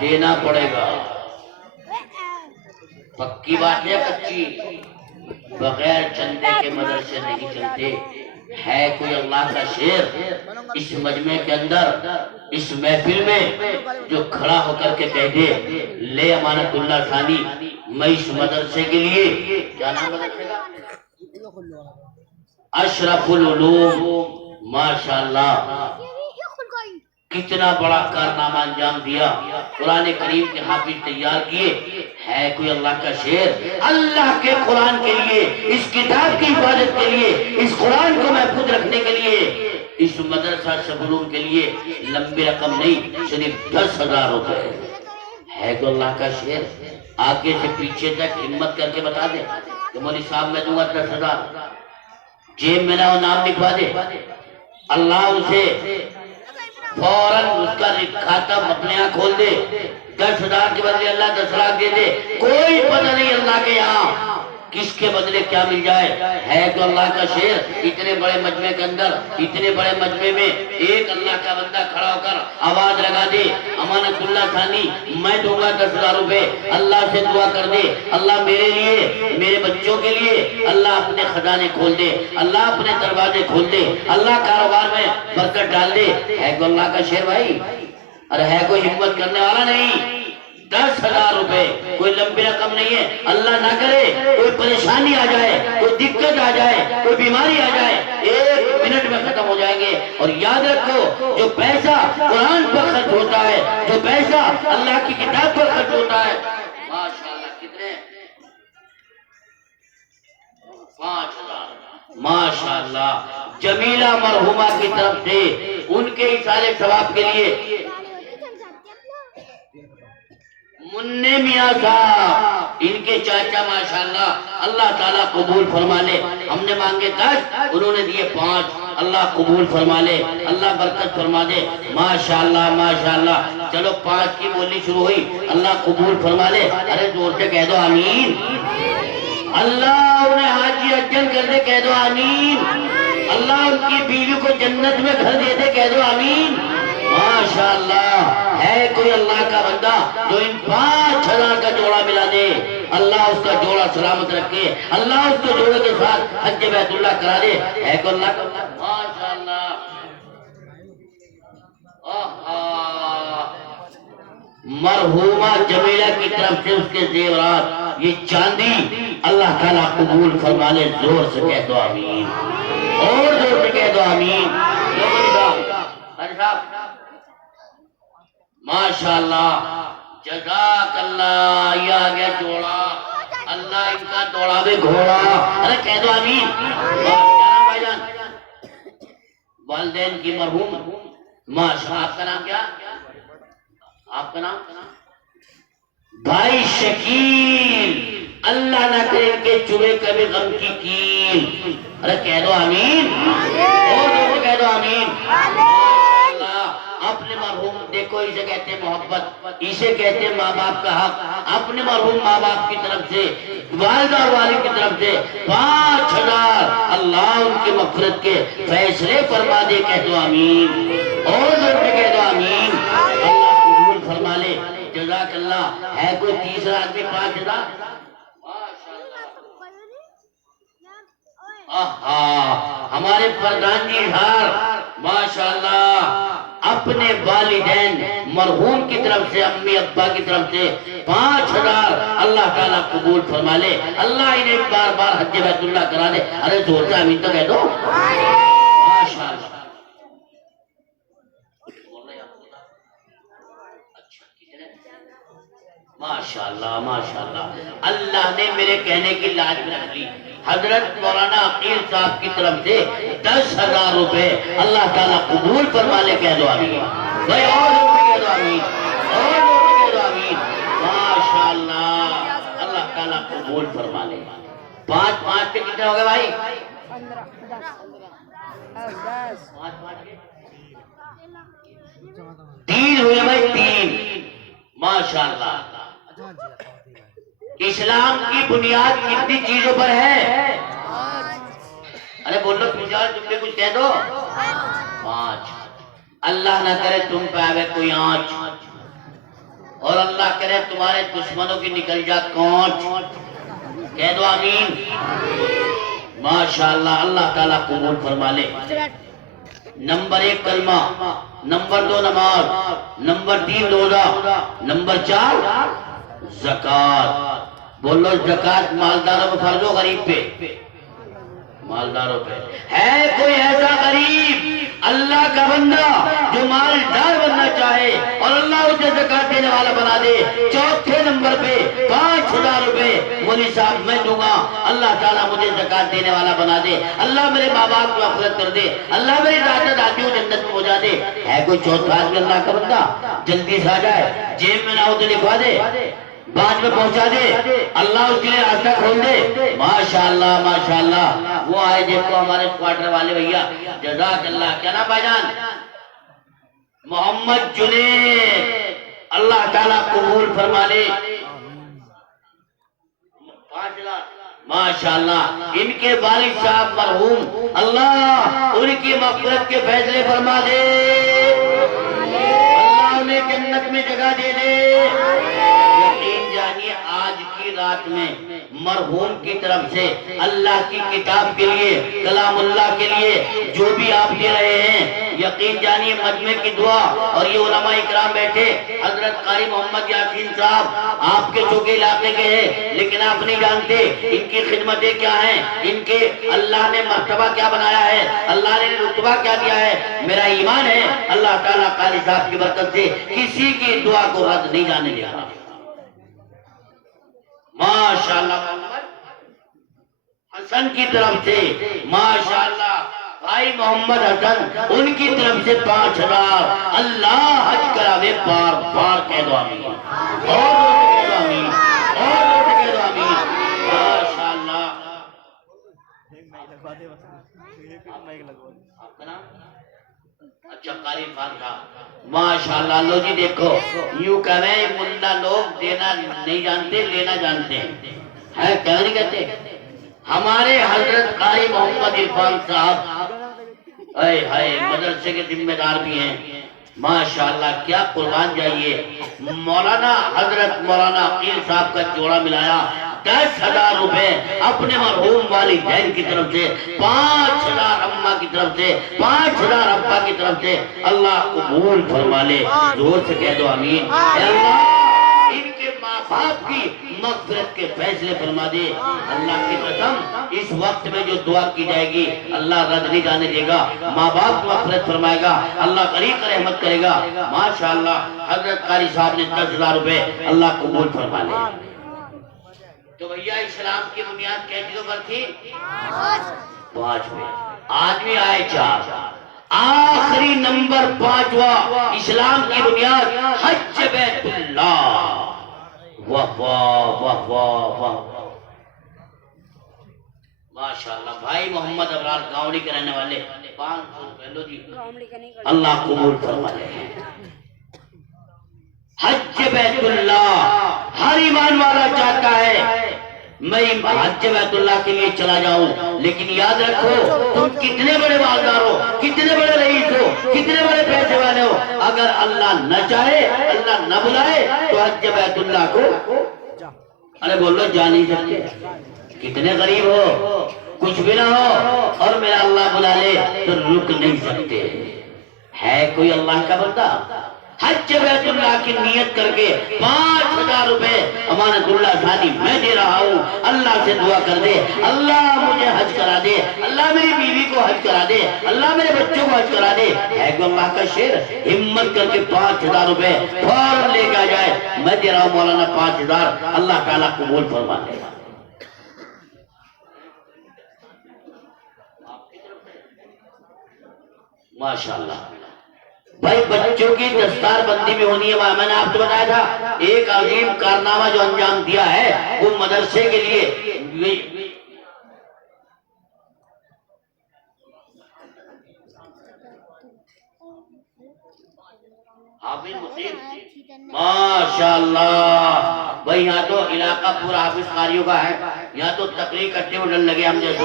دینا پڑے گا۔ پکی بات ہے، کچی، بغیر چندے کے مدرسے نہیں چلتے۔ ہے کوئی اللہ کا شیر اس مجمع کے اندر، اس محفل میں، جو کھڑا ہو کر کے کہہ دے لے امانت اللہ ثانی میں اس مدرسے کے لیے، کیا نام مدرسے کا؟ اشرف العلوم، ماشاءاللہ کتنا بڑا کارنامہ انجام دیا، قرآن کریم کے حافظ تیار کیے۔ ہے کوئی اللہ کا شیر اللہ کے قرآن کے لیے، اس کتاب کی حفاظت کے لیے، اس قرآن کو محفوظ رکھنے کے لیے، اس مدرسہ شبلوم کے لیے لمبی رقم نہیں، صرف 10,000 روپے۔ ہے کوئی اللہ کا شیر آگے سے پیچھے تک ہمت کر کے بتا دے کہ مولوی صاحب میں دوں گا 10,000، جیب میں نہ وہ نام لکھوا دے، اللہ اسے فوراً اس کا کھاتا اپنے یہاں کھول دے، 10,000 کے بدلے اللہ 10 لاکھ دے دے، کوئی پتہ نہیں اللہ کے یہاں کس کے بدلے کیا مل جائے۔ ہے تو اللہ کا شیر اتنے بڑے مجمع کے اندر، اتنے بڑے مجمع میں ایک اللہ کا بندہ کھڑا ہو کر آواز لگا دے امانت اللہ ثانی میں دوں گا 10,000 روپے، اللہ سے دعا کر دے اللہ میرے لیے، میرے بچوں کے لیے اللہ اپنے خزانے کھول دے، اللہ اپنے دروازے کھول دے، اللہ کاروبار میں برکت ڈال دے۔ ہے تو اللہ کا شیر بھائی، ارے ہے کوئی ہمت کرنے والا نہیں؟ 10,000 روپے کوئی لمبی رقم نہیں ہے، اللہ نہ کرے کوئی پریشانی آ جائے، کوئی دقت آ جائے، کوئی بیماری آ جائے، 1 منٹ میں ختم ہو جائیں گے۔ اور یاد رکھو جو پیسہ قرآن پر خرچ ہوتا ہے، جو پیسہ اللہ کی کتاب پر خرچ ہوتا ہے، ماشاءاللہ کتنے؟ 5,000۔ ماشاءاللہ جمیلہ مرحومہ کی طرف سے ان کے اشارے ثواب کے لیے منع میاں صاحب ان کے چاچا ماشاءاللہ اللہ تعالیٰ قبول فرما لے، ہم نے مانگے 10 انہوں نے دیے 5، اللہ قبول فرما لے، اللہ برکت فرما دے، ماشاءاللہ ماشاءاللہ۔ چلو 5 کی بولنی شروع ہوئی، اللہ قبول فرما لے، ارے زور سے کہہ دو آمین، اللہ انہیں حاجی اجل کر دے، کہہ دو آمین، اللہ ان کی بیوی کو جنت میں گھر دے دے، کہہ دو آمین، ماشاءاللہ۔ ہے کوئی اللہ کا بندہ جو ان 5,000 کا جوڑا ملا دے، اللہ اس کا جوڑا سلامت رکھے، اللہ اس کو جوڑے کے ساتھ حج بیت اللہ کرا دے۔ ہے کوئی اللہ کا بندہ؟ ماشاءاللہ۔ مرحومہ جمیلہ کی طرف سے اس کے زیورات یہ چاندی اللہ تعالیٰ قبول فرما لے، زور سے کہہ دو آمین، اور زور سے کہہ دو آمین۔ ماشاءاللہ جزاک اللہ، یہ آگیا جوڑا اللہ ان کا دوڑاوے گھوڑا. ارے کہہ دو آمین. کیا نام بھائی جان؟ والدین کی مرحوم ماشاء. آپ کا نام کیا؟ آپ کا نام بھائی شکیل. اللہ نہ کرے ان کے چوبے کبھی غم کی کیل. ارے کہہ دو آمین. اور دوستو کہہ دو آمین. اپنے مرحوم دیکھو اسے کہتے ہیں محبت, اسے کہتے ہیں ماں باپ کا حق. اپنے مرحوم ماں باپ کی طرف سے, والدہ اور والد کی طرف سے 5,000 اللہ ان کی مغفرت کے فیصلے فرما دے. کہہ دو آمین. اور زور سے کہہ دو آمین. اللہ قبول فرما لے. جزاک اللہ. ہے کوئی تیسرا آدمی 5,000؟ ہمارے پردھان جی ہار ماشاءاللہ اپنے والدین مرحوم کی طرف سے, امی ابا کی طرف سے 5,000 اللہ تعالیٰ قبول فرما لے. اللہ انہیں بار بار حج بیت اللہ کرا دے. ارے زور سے آمین تو کہہ دو ماشاءاللہ. ماشاءاللہ ماشاءاللہ. اللہ نے میرے کہنے کی لاج رکھ لی. حضرت مولانا عقیل صاحب کی طرف سے 10,000 روپے اللہ تعالیٰ قبول فرما لے. کہہ دو آمین بھائی. اور کہہ دو آمین. اور کہہ دو آمین. ماشاءاللہ اللہ تعالیٰ قبول فرما لے. 5 کے کتنے ہو گئے بھائی؟ 3 ہوئے بھائی. 3 ماشاءاللہ. اسلام کی بنیاد کتنی چیزوں پر ہے؟ ارے بولو تم بھی کچھ کہہ دو. 5. اللہ نہ کرے تم پہ آوے کوئی آنچ, اور اللہ کرے تمہارے دشمنوں کی نکل جا کونچ. کہہ دو آمین. ماشاءاللہ اللہ تعالیٰ قبول فرما لے. نمبر 1 کلمہ, نمبر 2 نماز, نمبر 3 روزہ, نمبر 4 زکات. بولو زکات مالداروں پہ فرض ہو غریب پہ؟ مالداروں پہ. ہے کوئی ایسا غریب اللہ کا بندہ جو مالدار بننا چاہے اور اللہ اسے زکات دینے والا بنا دے؟ 4تھے نمبر پہ 5,000 روپے مولوی صاحب میں دوں گا, اللہ تعالیٰ مجھے زکات دینے والا بنا دے. اللہ میرے ماں باپ کو مغفرت کر دے. اللہ میری دادا دادیوں جنت میں پہنچا دے. ہے کوئی 4تھا آدمی اللہ کا بندہ؟ جلدی سے آ جائے. جیب میں نہ ہو تو لکھوا دے, بعد میں پہنچا دے. اللہ اس کے لیے راستہ کھول دے. ماشاءاللہ ماشاءاللہ. وہ آئے دیکھو ہمارے کوارٹر والے بھیا. جزاک اللہ. کیا نام بھائی جان؟ محمد جنید. اللہ تعالیٰ قبول فرما لے. 5,000 ماشاءاللہ. ان کے والد صاحب مرحوم, اللہ ان کی مغفرت کے فیصلے فرما دے. اللہ انہیں جنت میں جگہ دے دے. یقین جانیے آج کی رات میں مرحوم کی طرف سے اللہ کی کتاب کے لیے, کلام اللہ کے لیے جو بھی آپ دے رہے ہیں, یقین جانیے مجمع کی دعا. اور یہ علماء اکرام بیٹھے, حضرت قاری محمد یاسین صاحب آپ کے چونکہ علاقے کے ہیں لیکن آپ نہیں جانتے ان کی خدمتیں کیا ہیں, ان کے اللہ نے مرتبہ کیا بنایا ہے, اللہ نے رتبہ کیا دیا ہے. میرا ایمان ہے اللہ تعالیٰ قاری صاحب کی برکت سے کسی کی دعا کو رد نہیں جانے دے گا. ماشاءاللہ. حسن کی طرف سے ماشاءاللہ بھائی محمد حسن, ان کی طرف سے 5,000 اللہ حج کراوے بار بار. کہہ دو آمین. اور کہہ دو آمین. اور کہہ دو آمین. ماشاءاللہ. آپ کا نام؟ اچھا قاری خان صاحب ماشاءاللہ. لو جی دیکھو یوں کہہ رہے ہیں ملا لوگ دینا نہیں جانتے لینا جانتے ہیں, کیا نہیں کہتے؟ ہمارے حضرت قاری محمد عرفان صاحب مدرسے کے ذمہ دار بھی ہیں ماشاءاللہ. کیا قربان جائیے. مولانا حضرت مولانا عقیل صاحب کا جوڑا ملایا 10,000 روپے اپنے مرحوم والدین کی طرف سے, 5,000 اماں کی طرف سے, 5,000 ابا کی طرف سے. اللہ قبول فرما لے. زور سے کہہ دو آمین. اے اللہ ان کے ماں باپ کی مغفرت کے فیصلے فرما دے. اللہ کی قسم اس وقت میں جو دعا کی جائے گی اللہ رد نہیں جانے دے گا. ماں باپ کو مغفرت فرمائے گا, اللہ قریب رحمت کرے گا. ماشاءاللہ. حضرت قاری صاحب نے 10,000 روپے اللہ قبول فرما لے. تو بھیا اسلام کی بنیاد کئی چیزوں پر تھی؟ 5 میں آدمی آئے 4، آخری نمبر 5واں اسلام کی بنیاد حج بیت اللہ۔ واہ واہ واہ واہ واہ، ماشاءاللہ بھائی محمد ابرار گاؤں کے رہنے والے 500 روپے لو جی، اللہ قبول فرمائے۔ حج بیت اللہ، ہر ایمان والا چاہتا ہے میں حج بیت اللہ کے لیے چلا جاؤں، لیکن یاد رکھو تم کتنے بڑے مالدار ہو، کتنے بڑے رئیس ہو، کتنے بڑے پیسے والے ہو، اگر اللہ نہ چاہے، اللہ نہ بلائے تو حج بیت اللہ کو ارے بولو جا نہیں سکتے۔ کتنے غریب ہو، کچھ بھی نہ ہو، اور میرا اللہ بلا لے تو رک نہیں سکتے۔ ہے کوئی اللہ کا بندہ حج بیت اللہ کی نیت کر کے 5000 روپے امانت اللہ ثانی میں دے رہا ہوں، اللہ سے دعا کر دے اللہ مجھے حج کرا دے، اللہ میری بیوی کو حج کرا دے، اللہ میرے بچوں کو حج کرا دے، ہے کوئی اللہ کا شیر ہمت کر کے 5000 روپے فوراً لے کے آ جائے، میں دے رہا ہوں مولانا 5000، اللہ تعالیٰ قبول فرما لے گا۔ ماشاءاللہ بھائی بچوں کی دستار بندی بھی ہونی ہے، میں نے آپ کو بتایا تھا ایک عظیم کارنامہ جو انجام دیا ہے وہ مدرسے کے لیے حافظ مقیم، ماشاءاللہ بھائی یہاں تو علاقہ پورا حافظ قاریوں کا ہے، یہاں تو تقریر کرتے ہوئے ڈر لگے ہم جیسے،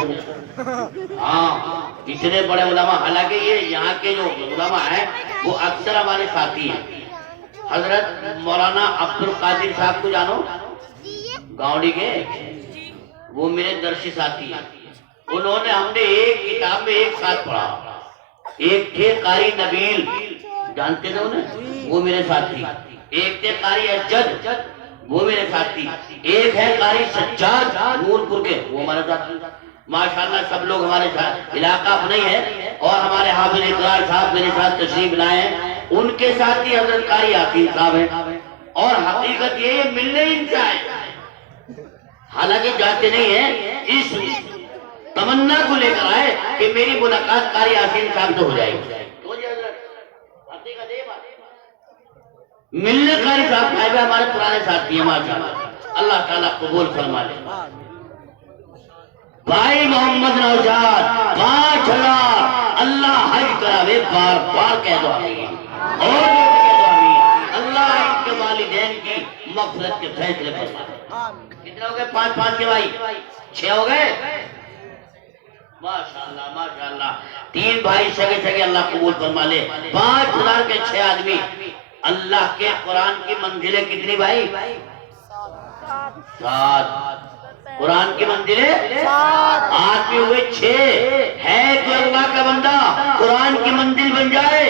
ہاں اتنے بڑے علماء، حالانکہ یہ یہاں کے جو علماء ہیں وہ اکثر ہمارے ساتھی ہیں۔ حضرت مولانا عبد القادر صاحب کو جانو گاؤں کے، وہ میرے درسی ساتھی ہیں، انہوں نے ہم نے ایک کتاب میں ایک ساتھ پڑھا، ایک تھے قاری نبیل، جانتے تھے انہیں، وہ میرے ساتھی، ایک تھے قاری اجد، وہ میرے ساتھی، ایک ہے قاری سجاد نورپور کے، وہ ہمارے ساتھی۔ ماشاءاللہ سب لوگ ہمارے ساتھ، علاقہ اپنا ہی ہے، اور ہمارے حافظ اقرار صاحب میرے ساتھ تشریف لائے ہیں، ان کے ساتھ ہی حضرت قاری حافظ صاحب ہیں، اور حقیقت یہ ملنے ان سے آئے، حالانکہ جاتے نہیں ہیں، اس تمنا کو لے کر آئے کہ میری ملاقات قاری حافظ صاحب سے ہو جائے گی، ملنے قاری صاحب آئے ہوئے ہمارے پرانے ساتھی ہیں، ماشاءاللہ اللہ تعالیٰ قبول فرما لے۔ بھائی محمد نوشاد 5000 اللہ حج کراوے، بار بار کہہ دو آمین، اور کہہ دو آمین، اللہ ان کے والدین کی مغفرت کے فیصلے فرما لے۔ کتنے ہو گئے؟ 5 کے بھائی 6 ہو گئے، ماشاءاللہ ماشاءاللہ 3 بھائی سگے سگے، اللہ قبول فرما لے۔ 5000 کے 6 آدمی، اللہ کے قرآن کی منزلیں کتنی بھائی؟ 7، قرآن کی منزلیں 7، آدمی ہوئے 6، ہے تو اللہ کا بندہ قرآن کی منزل بن جائے،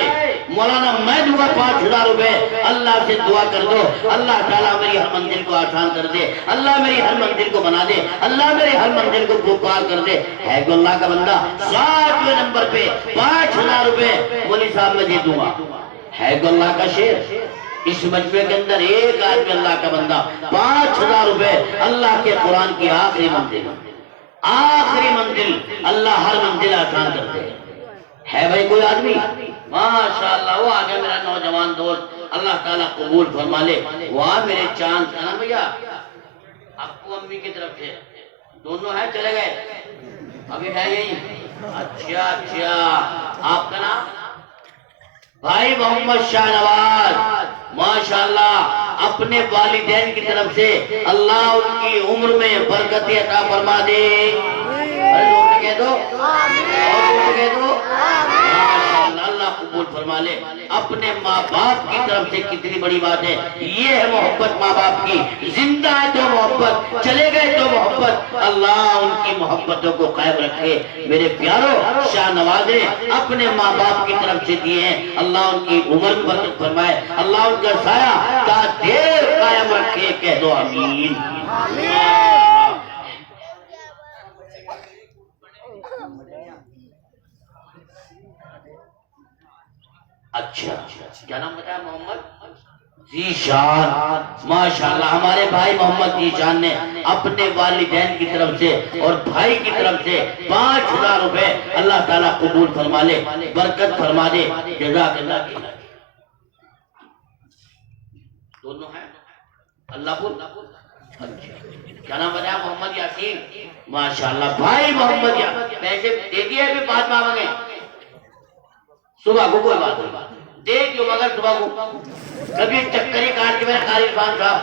مولانا میں دوں گا 5000 روپے، اللہ سے دعا کر دو اللہ تعالیٰ میری ہر منزل کو آسان کر دے، اللہ میری ہر منزل کو بنا دے، اللہ میری ہر منزل کو پار کر دے، ہے تو اللہ کا بندہ 7ویں نمبر پہ 5000 روپے مولی صاحب میں دے دوں گا، ہے تو اللہ کا شیر۔ اس مجمع کے اندر ایک آدمی اللہ کا بندہ 5000 روپے، اللہ کے قرآن کی آخری منزل، آخری منزل، اللہ ہر منزل آسان کر دے، ہے بھائی کوئی آدمی؟ ماشاءاللہ وہ آگیا میرا نوجوان دوست، اللہ تعالیٰ قبول فرما لے۔ وہاں میرے چاند ہے نا بھیا، ابو امی کی طرف سے دونوں ہیں، چلے گئے ابھی ہے یہی؟ اچھا اچھا، آپ کا نام؟ بھائی محمد شاہ نواز، ماشاءاللہ اپنے والدین کی طرف سے اللہ ان کی عمر میں برکت عطا فرما دے، کہہ دو کہہ دو، ماشاءاللہ اللہ قبول فرما لے۔ اپنے ماں باپ کی طرف سے کتنی بڑی بات ہے، یہ ہے محبت ماں باپ کی، زندہ ہے تو محبت، چلے گئے تو محبت، اللہ ان کی محبتوں کو قائم رکھے۔ میرے پیاروں، شاہ نواز نے اپنے ماں باپ کی طرف سے دیے ہیں، اللہ ان کی عمر میں برکت فرمائے، اللہ ان کا سایہ تا دیر قائم رکھے، کہہ دو آمین۔ اچھا کیا نام بتایا؟ محمد ذیشان ماشاءاللہ ہمارے بھائی محمد ذیشان نے اپنے والدین کی طرف سے اور بھائی کی طرف سے 5000 روپے اللہ تعالیٰ قبول فرما لے، برکت فرما دے، جزاک اللہ کی دونوں ہیں اللہ پور کیا نام بتایا؟ محمد یاسین ماشاءاللہ بھائی محمد یاسین پیسے دے دیے ابھی بات مانگے صبح کو کوئی بات نہیں دے دیو مگر صبح کو کبھی چکری کاٹ کے میرا قاری عرفان صاحب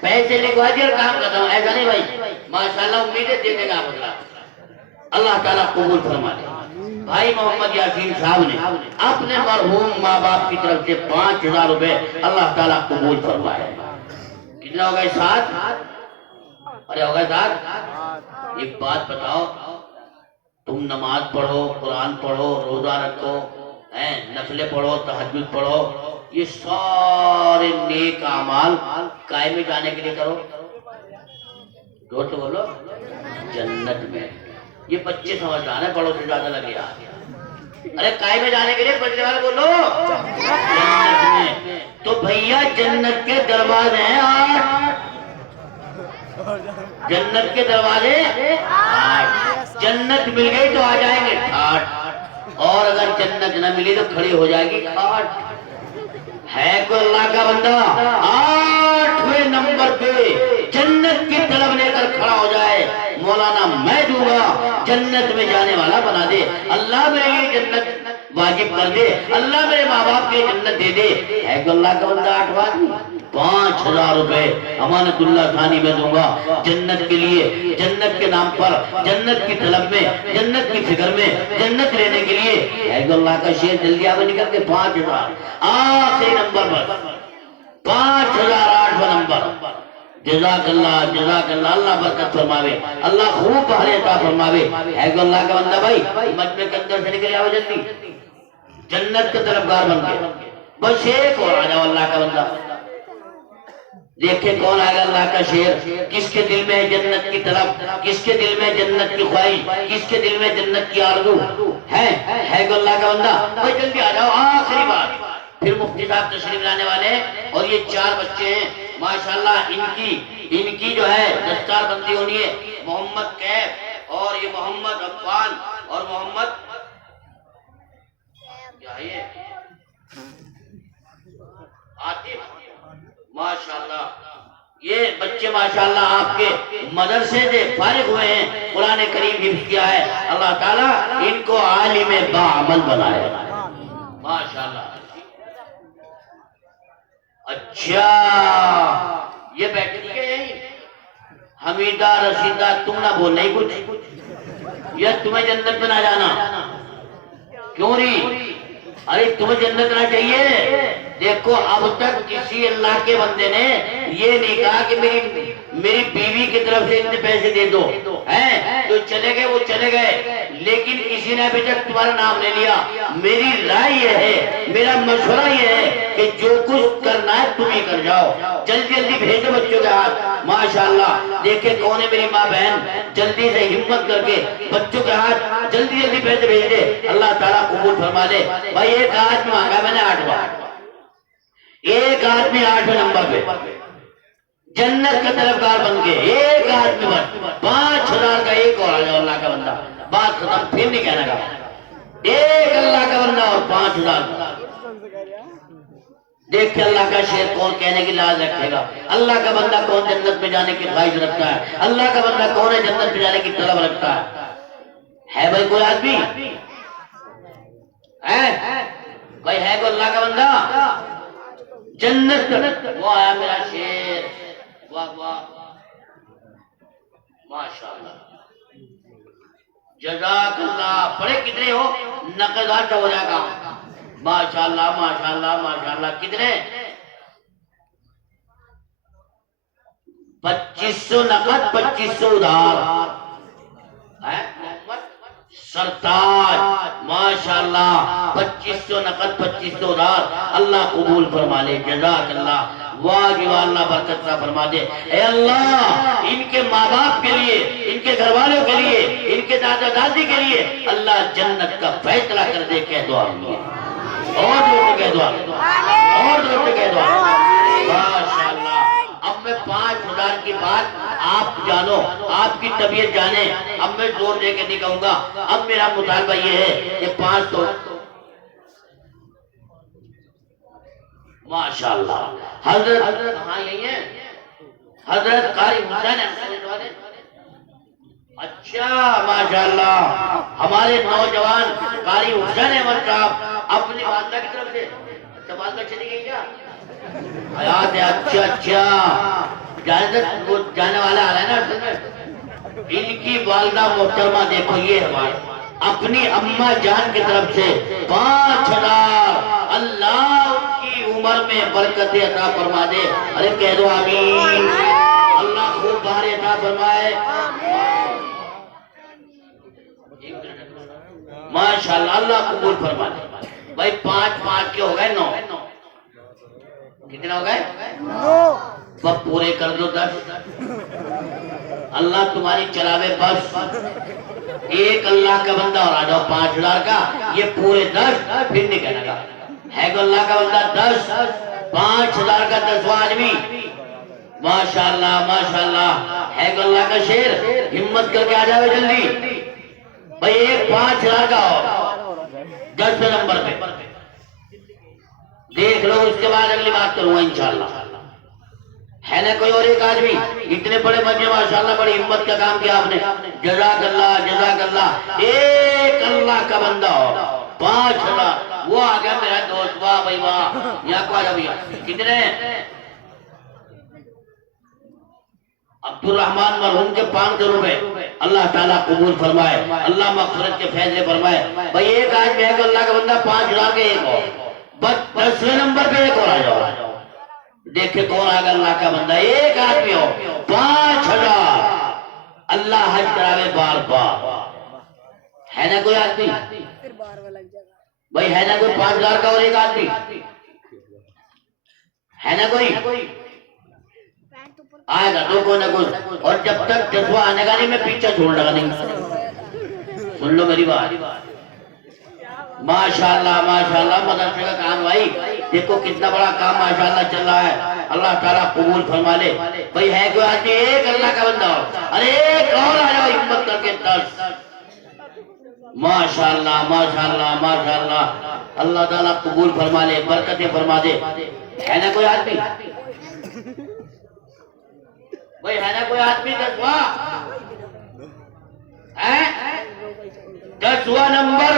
پیسے لے کو حاضر اور کام کرتا ہوں ایسا نہیں بھائی ماشاءاللہ امیدیں دینے کا بدلا اللہ تعالیٰ قبول فرما دے۔ بھائی محمد یاسین صاحب نے اپنے مرحوم ماں باپ کی طرف سے 5000 روپے اللہ تعالیٰ قبول فرمائے۔ کتنا ہو گئے؟ 7؟ ارے ہو گئے 7؟ ایک بات بتاؤ، تم نماز پڑھو، قرآن پڑھو، روزہ رکھو، نفلیں پڑھو، تہجد پڑھو، یہ سارے نیک اعمال کائے میں جانے کے لیے کرو؟ جو تو بولو جنت میں۔ یہ بچے سمجھدار ہیں، بڑوں سے زیادہ لگے ارے کائے میں جانے کے لیے بچے والے بولو جنت میں۔ تو بھیا جنت کے دروازے ہیں 8، جنت کے دروازے 8۔ جنت مل گئی تو آ جائیں گے 8، اور اگر جنت نہ ملی تو کھڑی ہو جائے گی 8۔ ہے کوئی اللہ کا بندہ 8ویں نمبر پہ جنت کی طلب لے کر کھڑا ہو جائے، مولانا میں دوں گا، جنت میں جانے والا بنا دے، اللہ میرے لیے جنت واجب کر دے، اللہ میرے ماں باپ کے جنت دے دے۔ ہے کوئی اللہ کا بندہ 8واں 5000 روپے امانت اللہ ثانی میں دوں گا جنت کے لیے، جنت کے نام پر، جنت کی طلب میں، جنت کی فکر میں، جنت لینے کے لیے۔ ہے کوئی اللہ کا شیر جلدی آگے نکل کے 5000 آخری نمبر پر 5000 8واں نمبر۔ جزاک اللہ جزاک اللہ، اللہ برکت فرماوے، اللہ خوب بہر عطا فرماوے۔ ہے کوئی اللہ کا بندہ بھائی مجمع کے اندر سے نکل آؤ جلدی، جنت کے طرفدار بن کے بس ایک اور آ جاؤ اللہ کا بندہ۔ دیکھیں کون آئے گا اللہ کا شیر، کس کے دل میں ہے جنت کی طلب، کس کے دل میں جنت کی خواہش، کس کے دل میں جنت کی آرزو ہے کوئی اللہ کا بندہ بھائی جلدی آ جاؤ۔ آخری بات پھر مفتی صاحب تشریف لانے والے ہیں، اور یہ 4 بچے ہیں ماشاءاللہ، ان کی جو ہے دستار بندی ہونی ہے۔ محمد کیف اور یہ محمد عفان اور محمد کیا ہے عاطف ماشاءاللہ، یہ بچے ماشاءاللہ آپ کے مدرسے سے فارغ ہوئے ہیں، قرآن کریم حفظ کیا ہے، اللہ تعالیٰ ان کو عالم باعمل بنائے ماشاءاللہ۔ اچھا یہ بیٹھے کے یہیں حمیدہ رشیدہ، تم نہ بول نہیں کچھ، یہ تمہیں جنت میں نہ جانا کیوں نہیں؟ ارے تمہیں جنت نہ چاہیے؟ دیکھو اب تک کسی اللہ کے بندے نے یہ نہیں کہا کہ میری بیوی کی طرف سے اتنے پیسے دے دو، جو چلے گئے وہ چلے گئے، لیکن کسی نے ابھی تک تمہارا نام نہیں لیا۔ میری رائے یہ ہے، میرا مشورہ یہ ہے کہ جو کچھ کرنا ہے تم ہی کر جاؤ، جلدی جلدی بھیجو بچوں کے ہاتھ ماشاءاللہ۔ دیکھیں کون ہے میری ماں بہن، جلدی سے ہمت کر کے بچوں کے ہاتھ جلدی جلدی پیسے بھیج دے، اللہ تعالیٰ قبول فرما دے۔ بھائی ایک آدمی مانگا میں نے 8واں، ایک آدمی 8ویں نمبر پہ جنت کا طلبگار بن کے، ایک آدمی بن 5000 کا ایک اور آ جاؤ اللہ کا بندہ، بات ختم، پھر نہیں کہنا گا ایک اللہ کا بندہ اور 5000۔ دیکھ کے اللہ کا شیر کون کہنے کی لاز رکھے گا، اللہ کا بندہ کون جنت میں جانے کی خواہش رکھتا ہے، اللہ کا بندہ کون ہے جنت میں جانے کی طلب رکھتا ہے بھائی کوئی آدمی کوئی ہے کوئی اللہ کا بندہ جنت؟ وہ آیا میرا شیر، واہ واہ ماشاءاللہ جزاک اللہ۔ پڑھے کتنے ہو؟ نقدات ہو جائے گا ماشاءاللہ ماشاءاللہ ماشاءاللہ۔ کتنے؟ 2500 نقد 2500 ادھار۔ سرتاج ماشاءاللہ 2500 نقد 2500 ادھار، اللہ قبول فرما لے، جزاک اللہ، واہ جی واہ، اللہ برکت فرما دے۔ اے اللہ ان کے ماں باپ کے لیے، ان کے گھر والوں کے لیے، ان کے دادا دادی کے لیے اللہ جنت کا فیصلہ کر دے، کہہ دو آمین۔ اور زور سے کہہ دو اور زور سے کہہ دو ماشاءاللہ. اب میں 5,000 کی بات آپ جانو, آپ کی طبیعت جانے. اب میں زور دے کے نہیں کہوں گا. اب میرا مطالبہ یہ ہے کہ 5 تو ماشاءاللہ. حضرت کہاں یہی ہے, حضرت قاری حسین ہے. اچھا ماشاءاللہ, ہمارے نوجوان قاری حسین احمد صاحب اپنی والدہ کی طرف سے. اچھا والدہ چلی گئی کیا حیات ہے. اچھا اچھا, وہ جانے والا آ رہا ہے نا اصل میں. ان کی والدہ محترمہ دیکھو, یہ ہے اپنی اماں جان کی طرف سے 5,000. اللہ ان کی عمر میں برکت عطا فرما دے. ارے کہہ دو آمین. اللہ خوب بہار عطا فرمائے ماشاءاللہ. اللہ قبول فرما دے. بھائی 5 کے ہو گئے 9. کتنے ہو گئے 9. بس پورے کر دو 10. اللہ تمہاری چلاوے بس. ایک اللہ کا بندہ اور آ جاؤ 5,000 کا. یہ پورے 10 پھر نہیں کہنا گا. ہے کہ اللہ کا بندہ 10 5,000 کا 10واں آدمی ماشاءاللہ ماشاءاللہ. ہے کہ اللہ کا شیر, ہمت کر کے آ جاوے جلدی. بھئی ایک 5,000 کا ہو 10 نمبر پہ دیکھ لو. اس کے بعد اگلی بات کروں گا انشاءاللہ. ہے نا کوئی اور ایک آدمی. اتنے بڑے مجمع ماشاءاللہ, بڑی ہمت کا کام کیا آپ نے. جزاک اللہ جزاک اللہ. ایک اللہ کا بندہ ہو 5,000. وہ آ گیا میرا دوست. واہ بھائی واہ. یہاں کو آ جا بھیا. کتنے عبدالرحمان مرحوم کے 500 روپے. اللہ تعالیٰ قبول فرمائے, اللہ مغفرت کے فیضلے فرمائے. بھئی ایک آدمی ہے کہ اللہ کا بندہ 5,000 کے ایک ہو. بس 10ویں نمبر پہ ایک اور آ جاؤ. دیکھے کون آگا اللہ کا بندہ. ایک آدمی ہو 5,000. اللہ حج کراوے بار بار. ہے نا کوئی آدمی بھئی, ہے نا کوئی 5,000 کا اور ایک آدمی. ہے نا کوئی آئے گا تو کوئی نہ کوئی. اور جب تک 10واں آنے گا نہیں میں پیچھے چھوڑ لگا نہیں. سن لو میری بات. ماشاءاللہ ماشاءاللہ. مدرسے کا کام بھائی دیکھو کتنا بڑا کام ماشاءاللہ چل رہا ہے. اللہ تعالیٰ قبول فرما لے. بھئی ہے کوئی آدمی ایک اللہ کا بندہ ہو. ارے ایک اور آ جاؤ ہمت کر کے 10. ماشاءاللہ ماشاءاللہ ماشاءاللہ. اللہ تعالیٰ قبول فرما لے, برکتیں فرما دے. ہے نا کوئی آدمی بھئی, ہے نا کوئی آدمی 10واں 10واں نمبر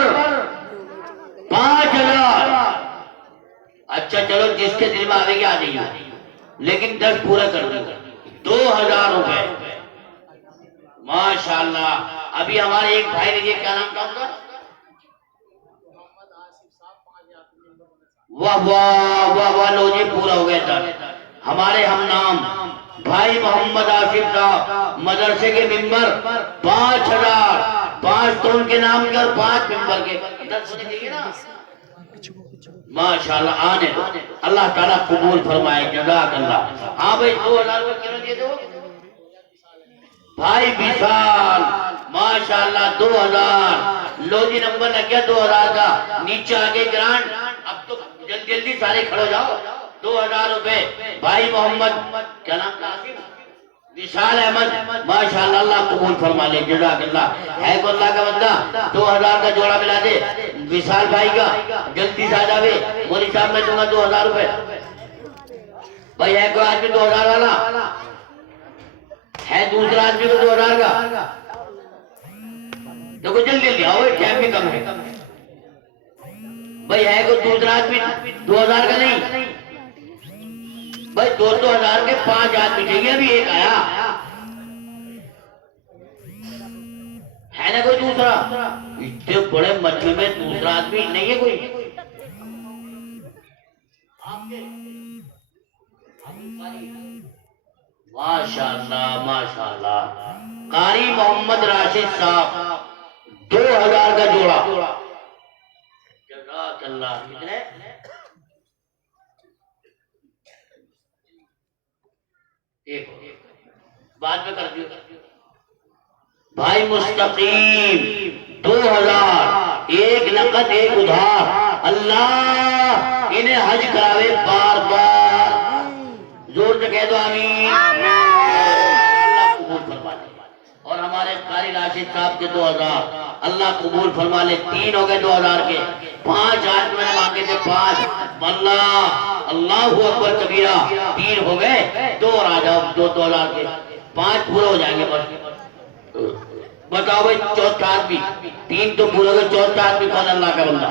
5,000. اچھا چلو جس کے دل میں آگے گی آ جائیے, لیکن 10 پورا کر دو. 2,000 روپے ماشاءاللہ. ابھی ہمارے ایک بھائی نے, یہ کیا نام تھا ان کا, واہ واہ واہ واہ. لو جی پورا ہو گیا 10. ہمارے ہم نام بھائی محمد آصف صاحب مدرسے کے ممبر 5,000. 5 تو ان کے نام کے اور 5 ممبر کے 10 ہونے چاہیے نا ماشاءاللہ. آنے دو, اللہ تعالیٰ قبول فرمائے. جزاک اللہ. ہاں بھئی 2,000 روپے کیوں دیے دو بھائی وصال ماشاءاللہ. 2,000. لو جی نمبر لگ گیا 2,000 کا. نیچے آگے گرانٹ. اب تو جلدی جلدی سارے کھڑو جاؤ. 2,000 روپے بھائی محمد کیا نام تھا, وصال احمد ماشاءاللہ. اللہ قبول فرما لے. جزاک اللہ. ہے کو اللہ کا بندہ 2,000 کا جوڑا ملا دے وصال بھائی کا. جلدی سے آ جاوے. مولی صاحب میں دوں گا 2,000 روپے. بھائی ہے کوئی آدمی 2,000 والا, ہے دوسرا آدمی کو 2,000 کا. دیکھو جلدی جلدی آؤ, ٹائم بھی کم ہے. بھئی ہے کوئی دوسرا آدمی 2,000 کا نہیں. بھئی 2,000 کے 5 آدمی چاہیے. ابھی ایک آیا. ہے نا کوئی دوسرا. اتنے بڑے مجمع میں دوسرا آدمی نہیں ہے کوئی. ماشاءاللہ ماشاءاللہ. قاری محمد راشد صاحب 2,000 کا جوڑا. جزاک اللہ. کتنے ایک بعد میں کر دیو. بھائی مستقیم 2,000. ایک نقد ایک ادھار. اللہ انہیں حج کراوے بار بار. زور سے کہہ دو آمین. اللہ قبول فرما لے. اور ہمارے قاری راشد صاحب کے 2000 اللہ قبول فرما لے. 3 ہو گئے 2000 کے. 5 آج میں نے مانگے تھے 5. اللہ اکبر کبیرہ. 3 ہو گئے 2 اور آ جاؤ 2000 کے. 5 پورے ہو جائیں گے بس. بتاؤ بھائی چوتھا آدمی. 3 تو پورے ہو گئے. چوتھا آدمی کون؟ اللہ کا بندہ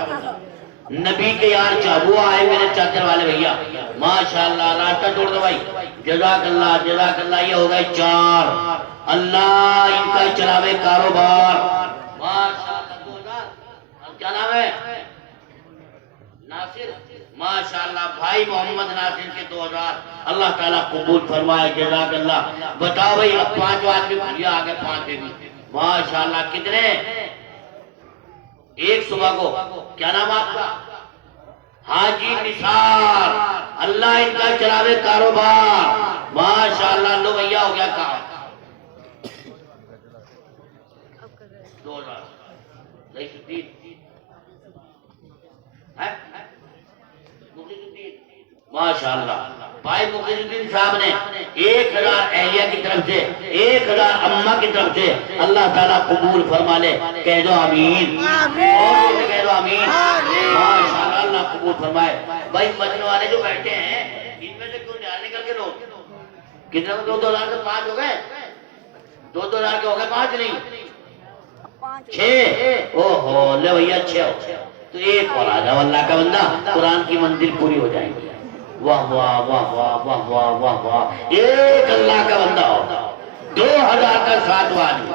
نبی کے یار چاہ وہ آئے میرے چادر والے بھیا. ماشاءاللہ راستہ چھوڑ دو بھائی. جزاک اللہ جزاک اللہ. یہ ہو گئے 4. اللہ ان کا چلاوے کاروبار. ماشاءاللہ 2000. کیا نام ہے؟ ناصر. ماشاءاللہ بھائی محمد ناصر کے 2000 اللہ تعالیٰ قبول فرمائے. جزاک اللہ. بتاؤ بھائی اب 5 آدمی یہ آگے 5 بھی. ماشاءاللہ کتنے؟ ایک صبح کو. کیا نام آپ کا؟ حاجی نثار. اللہ ان کا چلاوے کاروبار. ماشاءاللہ. لو بھیا ہو گیا کام. 2000 ماشاءاللہ. بھائی مخلص الدین صاحب نے 1000 اہلیہ کی طرف سے 1000 اماں کی طرف سے اللہ تعالیٰ قبول فرما لے. کہہ دو آمین. اور کہہ دو آمین. ماشاءاللہ اللہ قبول فرمائے. بھائی مجنو والے جو بیٹھے ہیں ان میں سے کیوں نکل کے لوگ کتنے 2000 سے 5 ہو گئے. 2000 کے ہو گئے 5 نہیں 6. او ہو لے بھیا 6 ہو تو 1 اور آ جاؤ. اللہ کا بندہ قرآن کی منزل پوری ہو جائے گی. واہ واہ واہ واہ واہ واہ واہ واہ. 1 اللہ کا بندہ ہو. 2000 کا 7 آدمی.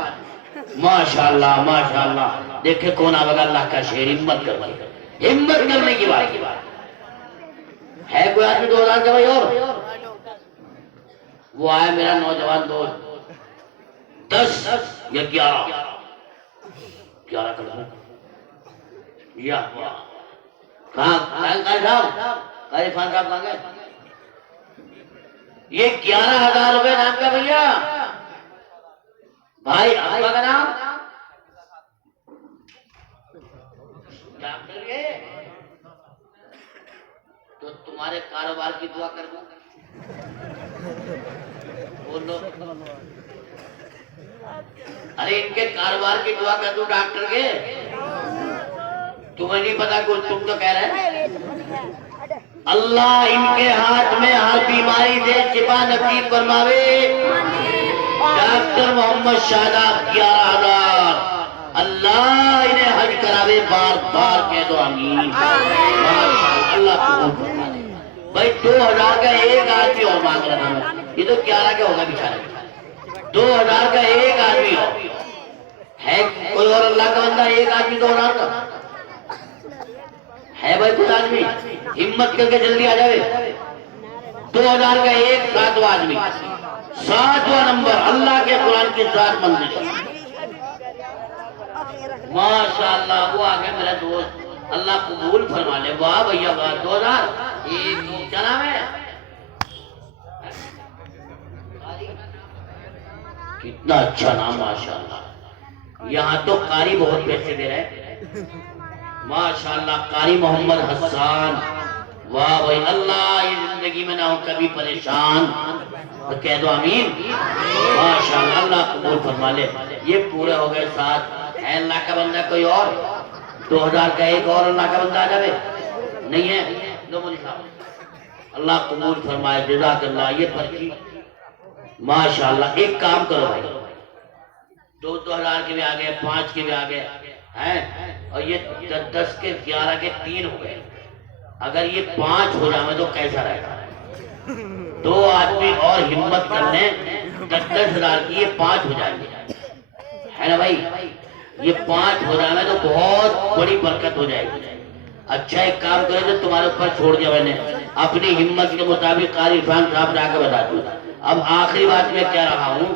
ماشاءاللہ ماشاءاللہ. دیکھے کون آئے گا اللہ کا شعر. ہمت کرنے کی بات ہے. کوئی آدمی 2000 کا بھائی؟ اور وہ آئے میرا نوجوان دوست 10 یا 11 کر دوں یا کہاں صاحب عرفان صاحب کہاں گئے؟ یہ 11,000 روپے نام کا بھیا. بھائی آپ کا نام ڈاکٹر ہے تو تمہارے کاروبار کی دعا کر دوں. بولو. ارے ان کے کاروبار کی دعا کر دوں ڈاکٹر کے. تمہیں نہیں پتا کچھ. تم تو کہہ رہے ہیں اللہ ان کے ہاتھ میں ہر بیماری سے شفا نصیب فرماوے. ڈاکٹر محمد شاداب 11,000 اللہ انہیں حج کراوے بار بار. کہہ دو آمین. اللہ قبول فرمائے. بھائی 2000 کا 1 آدمی اور مانگ رہا تھا. یہ تو 11 کا ہوگا بیچارے. 2000 کا 1 آدمی ہے. کوئی اور اللہ کا بندہ 1 آدمی 2000 کا ہے؟ بھائی کوئی آدمی ہمت کر کے جلدی آ جائے. 2000 کا 1 7واں آدمی. 7واں نمبر اللہ کے قرآن کی 7 منزل. ماشاءاللہ. وہ آگے میرا دوست. اللہ قبول فرما لے. واہ بھیا واہ. 2000 کیا نام ہے؟ کتنا اچھا نام. ماشاءاللہ. یہاں تو قاری بہت پیسے دے رہے ہیں. ماشاءاللہ. قاری محمد حسان. واہ بھائی. اللہ یہ زندگی میں نہ ہو کبھی پریشان. تو کہہ دو آمین. ماشاءاللہ. اللہ قبول فرما لے. یہ پورے ہو گئے 7. ہے اللہ کا بندہ کوئی اور؟ 2000 کا 1 اور اللہ کا بندہ آ جائے. نہیں ہے؟ دو مجھے صاحب اللہ قبول فرمائے. جزاک اللہ. یہ پرچی ماشاءاللہ. ایک کام کرو بھائی. 2000 کے بھی آگئے 5 کے بھی آگئے ہیں. اور یہ 10 کے 11 کے 3 ہو گئے. اگر یہ 5 ہو جائے تو کیسا رہے گا؟ 2 آدمی اور ہمت کر لیں. 10,000 کی یہ 5 ہو جائیں گے. ہے نا بھائی؟ یہ 5 ہو جائے تو بہت بڑی برکت ہو جائے گی. اچھا ایک کام کرے تو تمہارے اوپر چھوڑ دیا میں نے. اپنی ہمت کے مطابق قاری عرفان صاحب جا کے بتا دوں. اب آخری بات میں کہہ رہا ہوں